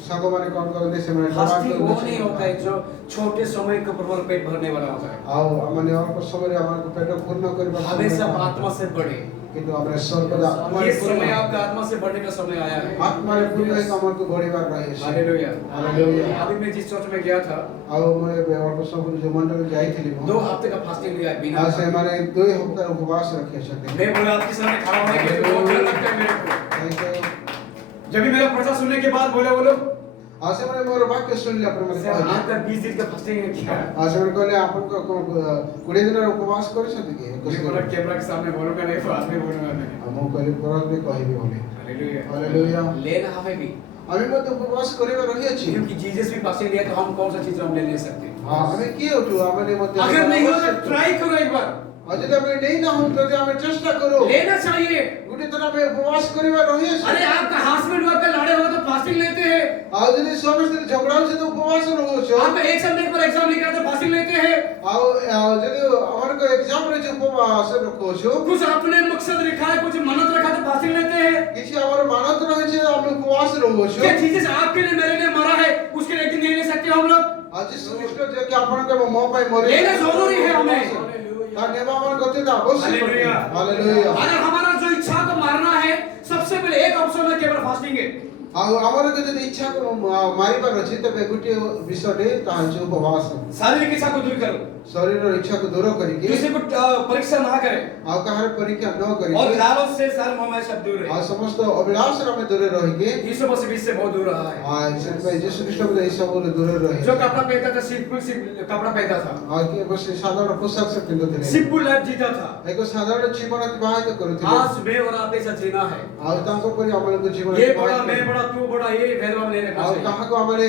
ସାଙ୍ଗମାନେ କଣ କରନ୍ତି ସେମାନେ फास्टिंग वो ଟମାଟୋ नहीं होता है जो छोटे समय के ऊपर हमारा पेट भरने वाला होता है, ଆଉ ମାନେ ଅଳ୍ପ ସମୟରେ ଆମକୁ ପେଟ ପୂର୍ଣ୍ଣ କରିବା हमेशा आत्मा से बढ़े। କିନ୍ତୁ ଆମେ ସର୍ବଦା ये समय आपका आत्मा से बढ़ने का समय आया है। ଆତ୍ମାରେ ପୂର୍ଣ୍ଣ ହେଇକି ଆମକୁ ବଢିବାର ରହିଛି हालेलुया। हालेलुया। अभी मैं जिस चर्च में गया था, ଆଉ ମୁଁ ଏବେ ଅଳ୍ପ ସମୟ ଯୋଉ ମଣ୍ଡଳରେ ଯାଇଥିଲି ମୁଁ 2 हफ्ते का फास्टिंग लिया बिना ଆଉ ସେମାନେ 2 ହପ୍ତାର ଉପବାସ ରଖିଛନ୍ତି मैं बोला आपके सामने खड़ा होने के लिए बहुत डर लगता है मेरे को। जब भी मेरा प्रचार सुनने के बाद बोले वो लोग ଆଉ ସେମାନେ ମୋର ବାକ୍ୟ ଶୁଣିଲା ପରେ ମୋତେ सर କହିଲେ आपका 20 दिन का फास्टिंग है क्या? ଆଉ ସେମାନେ କହିଲେ ଆପଣଙ୍କ 20 ଦିନର ଉପବାସ କରିଛନ୍ତି କି मैं बोला कैमरा के सामने बोलूंगा नहीं, बाद में बोलूंगा नहीं। ଆଉ ମୁଁ କହିଲି ପରଦିନ କହିବି ବୋଲି हालेलुया। हालेलुया। लेना हमें भी, ଆମେ ମଧ୍ୟ ଉପବାସ କରିବା ରହିଅଛି क्योंकि जीसस भी फास्टिंग लिया तो हम कौन सा चीज हम ले सकते हैं? ଆମେ କିଏ ଅଟୁ ଆମେ ମଧ୍ୟ अगर नहीं हो तो ट्राई करो एक बार, ଆଉ ଯଦି ଆମେ ନେଇ ନାହୁଁ ଯଦି ଆମେ ଚେଷ୍ଟା କରୁ लेना चाहिए। ଗୋଟେ ଥର ଆମେ ଉପବାସ କରିବା ରହିଅଛି अरे आपका हस्बैंड आपका लड़े हो तो फास्टिंग लेते हैं, ଆଉ ଯଦି ସ୍ୱାମୀ ସ୍ତ୍ରୀ ଝଗଡ଼ା ହଉଛି ତ ଉପବାସ ରହୁଛ आपका एक सब्जेक्ट पर एग्जाम लिखा तो फास्टिंग लेते हैं, ଆଉ ଯଦି ଆମର ଏକ୍ସାମ ରେ ଯୋଉ ଉପବାସ ରଖୁଛୁ कुछ अपने मकसद लिखा है, कुछ मन्नत रखा तो फास्टिंग लेते हैं। କିଛି ଆମର ମାନତ ରହିଛି ଆମେ ଉପବାସ ରହୁଛୁ क्या जीसस आपके लिए मेरे लिए मरा है, उसके लिए एक दिन नहीं ले सकते हम लोग? ଆଉ ଯୀଶୁ ଖ୍ରୀଷ୍ଟ ଯେ କି ଆପଣଙ୍କ ମୋ ପାଇଁ ମରି लेना जरूरी है हमें। ତା ନେବା ଆମର ଗତି ଆବଶ୍ୟକ हालेलुया। ହାଲେଲୁୟା अगर हमारा जो इच्छा को मारना है, सबसे पहले एक ऑप्शन है केवल फास्टिंग है। ଆଉ ଆମର ଯଦି ଇଚ୍ଛାକୁ ମାରିବାର ଅଛି ତେବେ ଗୋଟିଏ ବିଷୟଟି ତାହା ହେଉଛି ଉପବାସ शारीरिक इच्छा को दूर करो, ଶରୀରର ଇଚ୍ଛାକୁ ଦୂର କରିକି किसी को परीक्षा ना करे ଆଉ କାହାର ପରୀକ୍ଷା ନ और କରିକି लालच से सारे मोह माया सब दूर ଆଉ रहे। ସମସ୍ତ ଅଭିଳାଷରେ ଆମେ ଦୂରରେ ରହିକି यीशु मसीह भी इससे बहुत दूर रहा है। ଆଉ ସେଥିପାଇଁ ଯୀଶୁ ଖ୍ରୀଷ୍ଟ ମଧ୍ୟ ଏହି ସବୁରେ ଦୂରରେ ରହି जो कपड़ा पहनता था सिंपल कपड़ा पहनता था, ଆଉ କି ବସି ସାଧାରଣ ପୋଷାକ ସେ ପିନ୍ଧୁଥିଲେ सिंपल लाइफ जीता था। ଏକ ସାଧାରଣ ଜୀବନ ଅତିବାହିତ କରୁଥିଲେ आज मैं और आप ऐसा जीना है। ଆଉ ତାଙ୍କ ପରି ଆମମାନଙ୍କୁ ଜୀବନ ये ଅତିବାହିତ बड़ा मैं बड़ा तू बड़ा ये भेदभाव नहीं रखना ଆଉ चाहिए। କାହାକୁ ଆମେ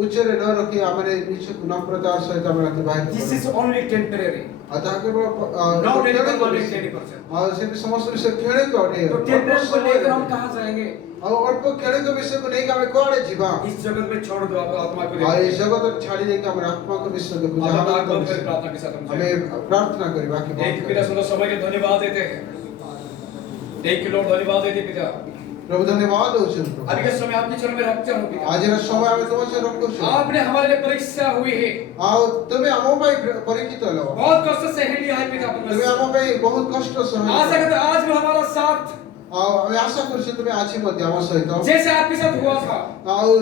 ଉଚ୍ଚରେ ନ ରଖି ଆମେ ନିଜକୁ ନମ୍ରତାର ସହିତ ଆମେ ଅତିବାହିତ This is only temporary. अतः केवल Not anything only 20%. और से समस्त विषय खेले को अटे तो टेम्परेरी को लेकर हम कहाँ जाएंगे? और अल्प खेले को विषय को नहीं हमें कोड़े जीवा इस जगत में छोड़ दो आपको आत्मा को और इस जगत को छाड़ी देके हमारे आत्मा को विषय को हम जहाँ आत्मा को प्रार्थना के साथ हम जाएंगे। हमें प्रार्थना करी बाकी एक पिता सुंदर समय के धन्यवाद देते हैं। एक किलो धन्यवाद देते पिता। प्रभु धन्यवाद हो अभी के समय आपके चरण में रखता हूँ पिता। आज रा समय हमें तुम्हारे रखो छो आपने हमारे लिए परीक्षा हुई है। आओ तुम्हें अमो भाई परीक्षित लो बहुत कष्ट से सहन लिया है पिता तुम्हें अमो भाई बहुत कष्ट सहन आशा करते आज भी हमारा साथ आओ हमें आशा करछे तुम्हें आज मध्य आम सहित जैसे आपके साथ हुआ था आओ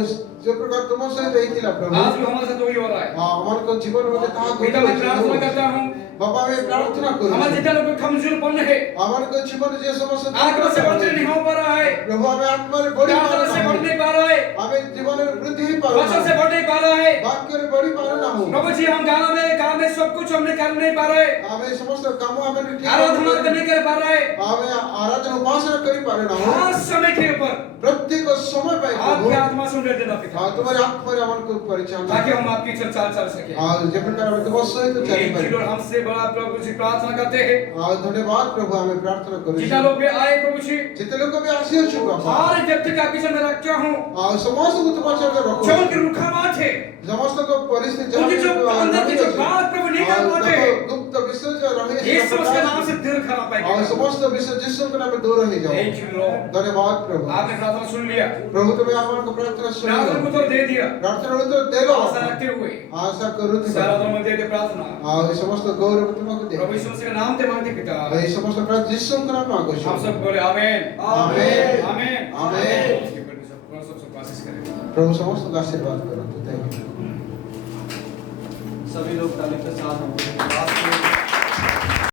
जो प्रकार तुम सहित रही प्रभु आज भी हमारे साथ वही हो रहा है। हमारे को जीवन में ता पिता मैं प्रार्थना करता हूँ बाबा मैं प्रार्थना करूं हमारे जितना लोग कमजोर बन है हमारे को जीवन जे समस्त आत्मा से बढ़ते नहीं हो पा रहा है। प्रभु हमें आत्मा में बड़ी प्रार्थना से बढ़ नहीं पा रहा है। हमें जीवन में वृद्धि ही पा वचन से बढ़ नहीं पा रहा है। वाक्य में बड़ी पार ना हो प्रभु जी हम काम में सब कुछ हमने कर नहीं पा रहे। हमें समस्त काम हमें ठीक आराधना नहीं कर पा रहे। हमें आराधना उपासना करी पारे ना हो हर समय के ऊपर प्रत्येक समय पे आपकी आत्मा सुन रहे देना पिता तुम्हारे आत्मा रे हमन को परिचालन ताकि हम आपकी चाल सके। और जे प्रकार हमें तुम सहित चले एक पाए किलो हमसे बड़ा प्रभु जी प्रार्थना करते हैं। और धन्यवाद प्रभु हमें प्रार्थना करो जितना लोग भी आए प्रभु जी जितने लोग भी आशीष छु बाबा हर व्यक्ति का पीछे में रखता हूँ और समस्त को तुम्हारे सामने रखो जो उनकी रुकावट है समस्त को परिस्थिति उनकी जो अंदर की जो बात प्रभु निकाल पाते हैं गुप्त विषय जो रहे यीशु के नाम से दिल खराब और पाएगा। समस्त विषय जिससे के नाम में दूर रह जाओ एक किलो धन्यवाद प्रभु आपने प्रार्थना सुन लिया। प्रभु तुम्हें हमारे को प्रार्थना सुन प्रार्थना को उत्तर दे दिया। प्रार्थना उत्तर दे लो आशा रखते हुए आशा करो सारा धर्म दे दे प्रार्थना और ये समस्त गौरव तुमको दे प्रभु यीशु मसीह के नाम से मांगते पिता। ये समस्त प्रार्थना जिससे के नाम मांगो हम सब बोले आमीन आमीन आमीन आमीन सब कोशिश करें। प्रभु समस्त का आशीर्वाद करो थैंक यू सभी लोग ताली के साथ हम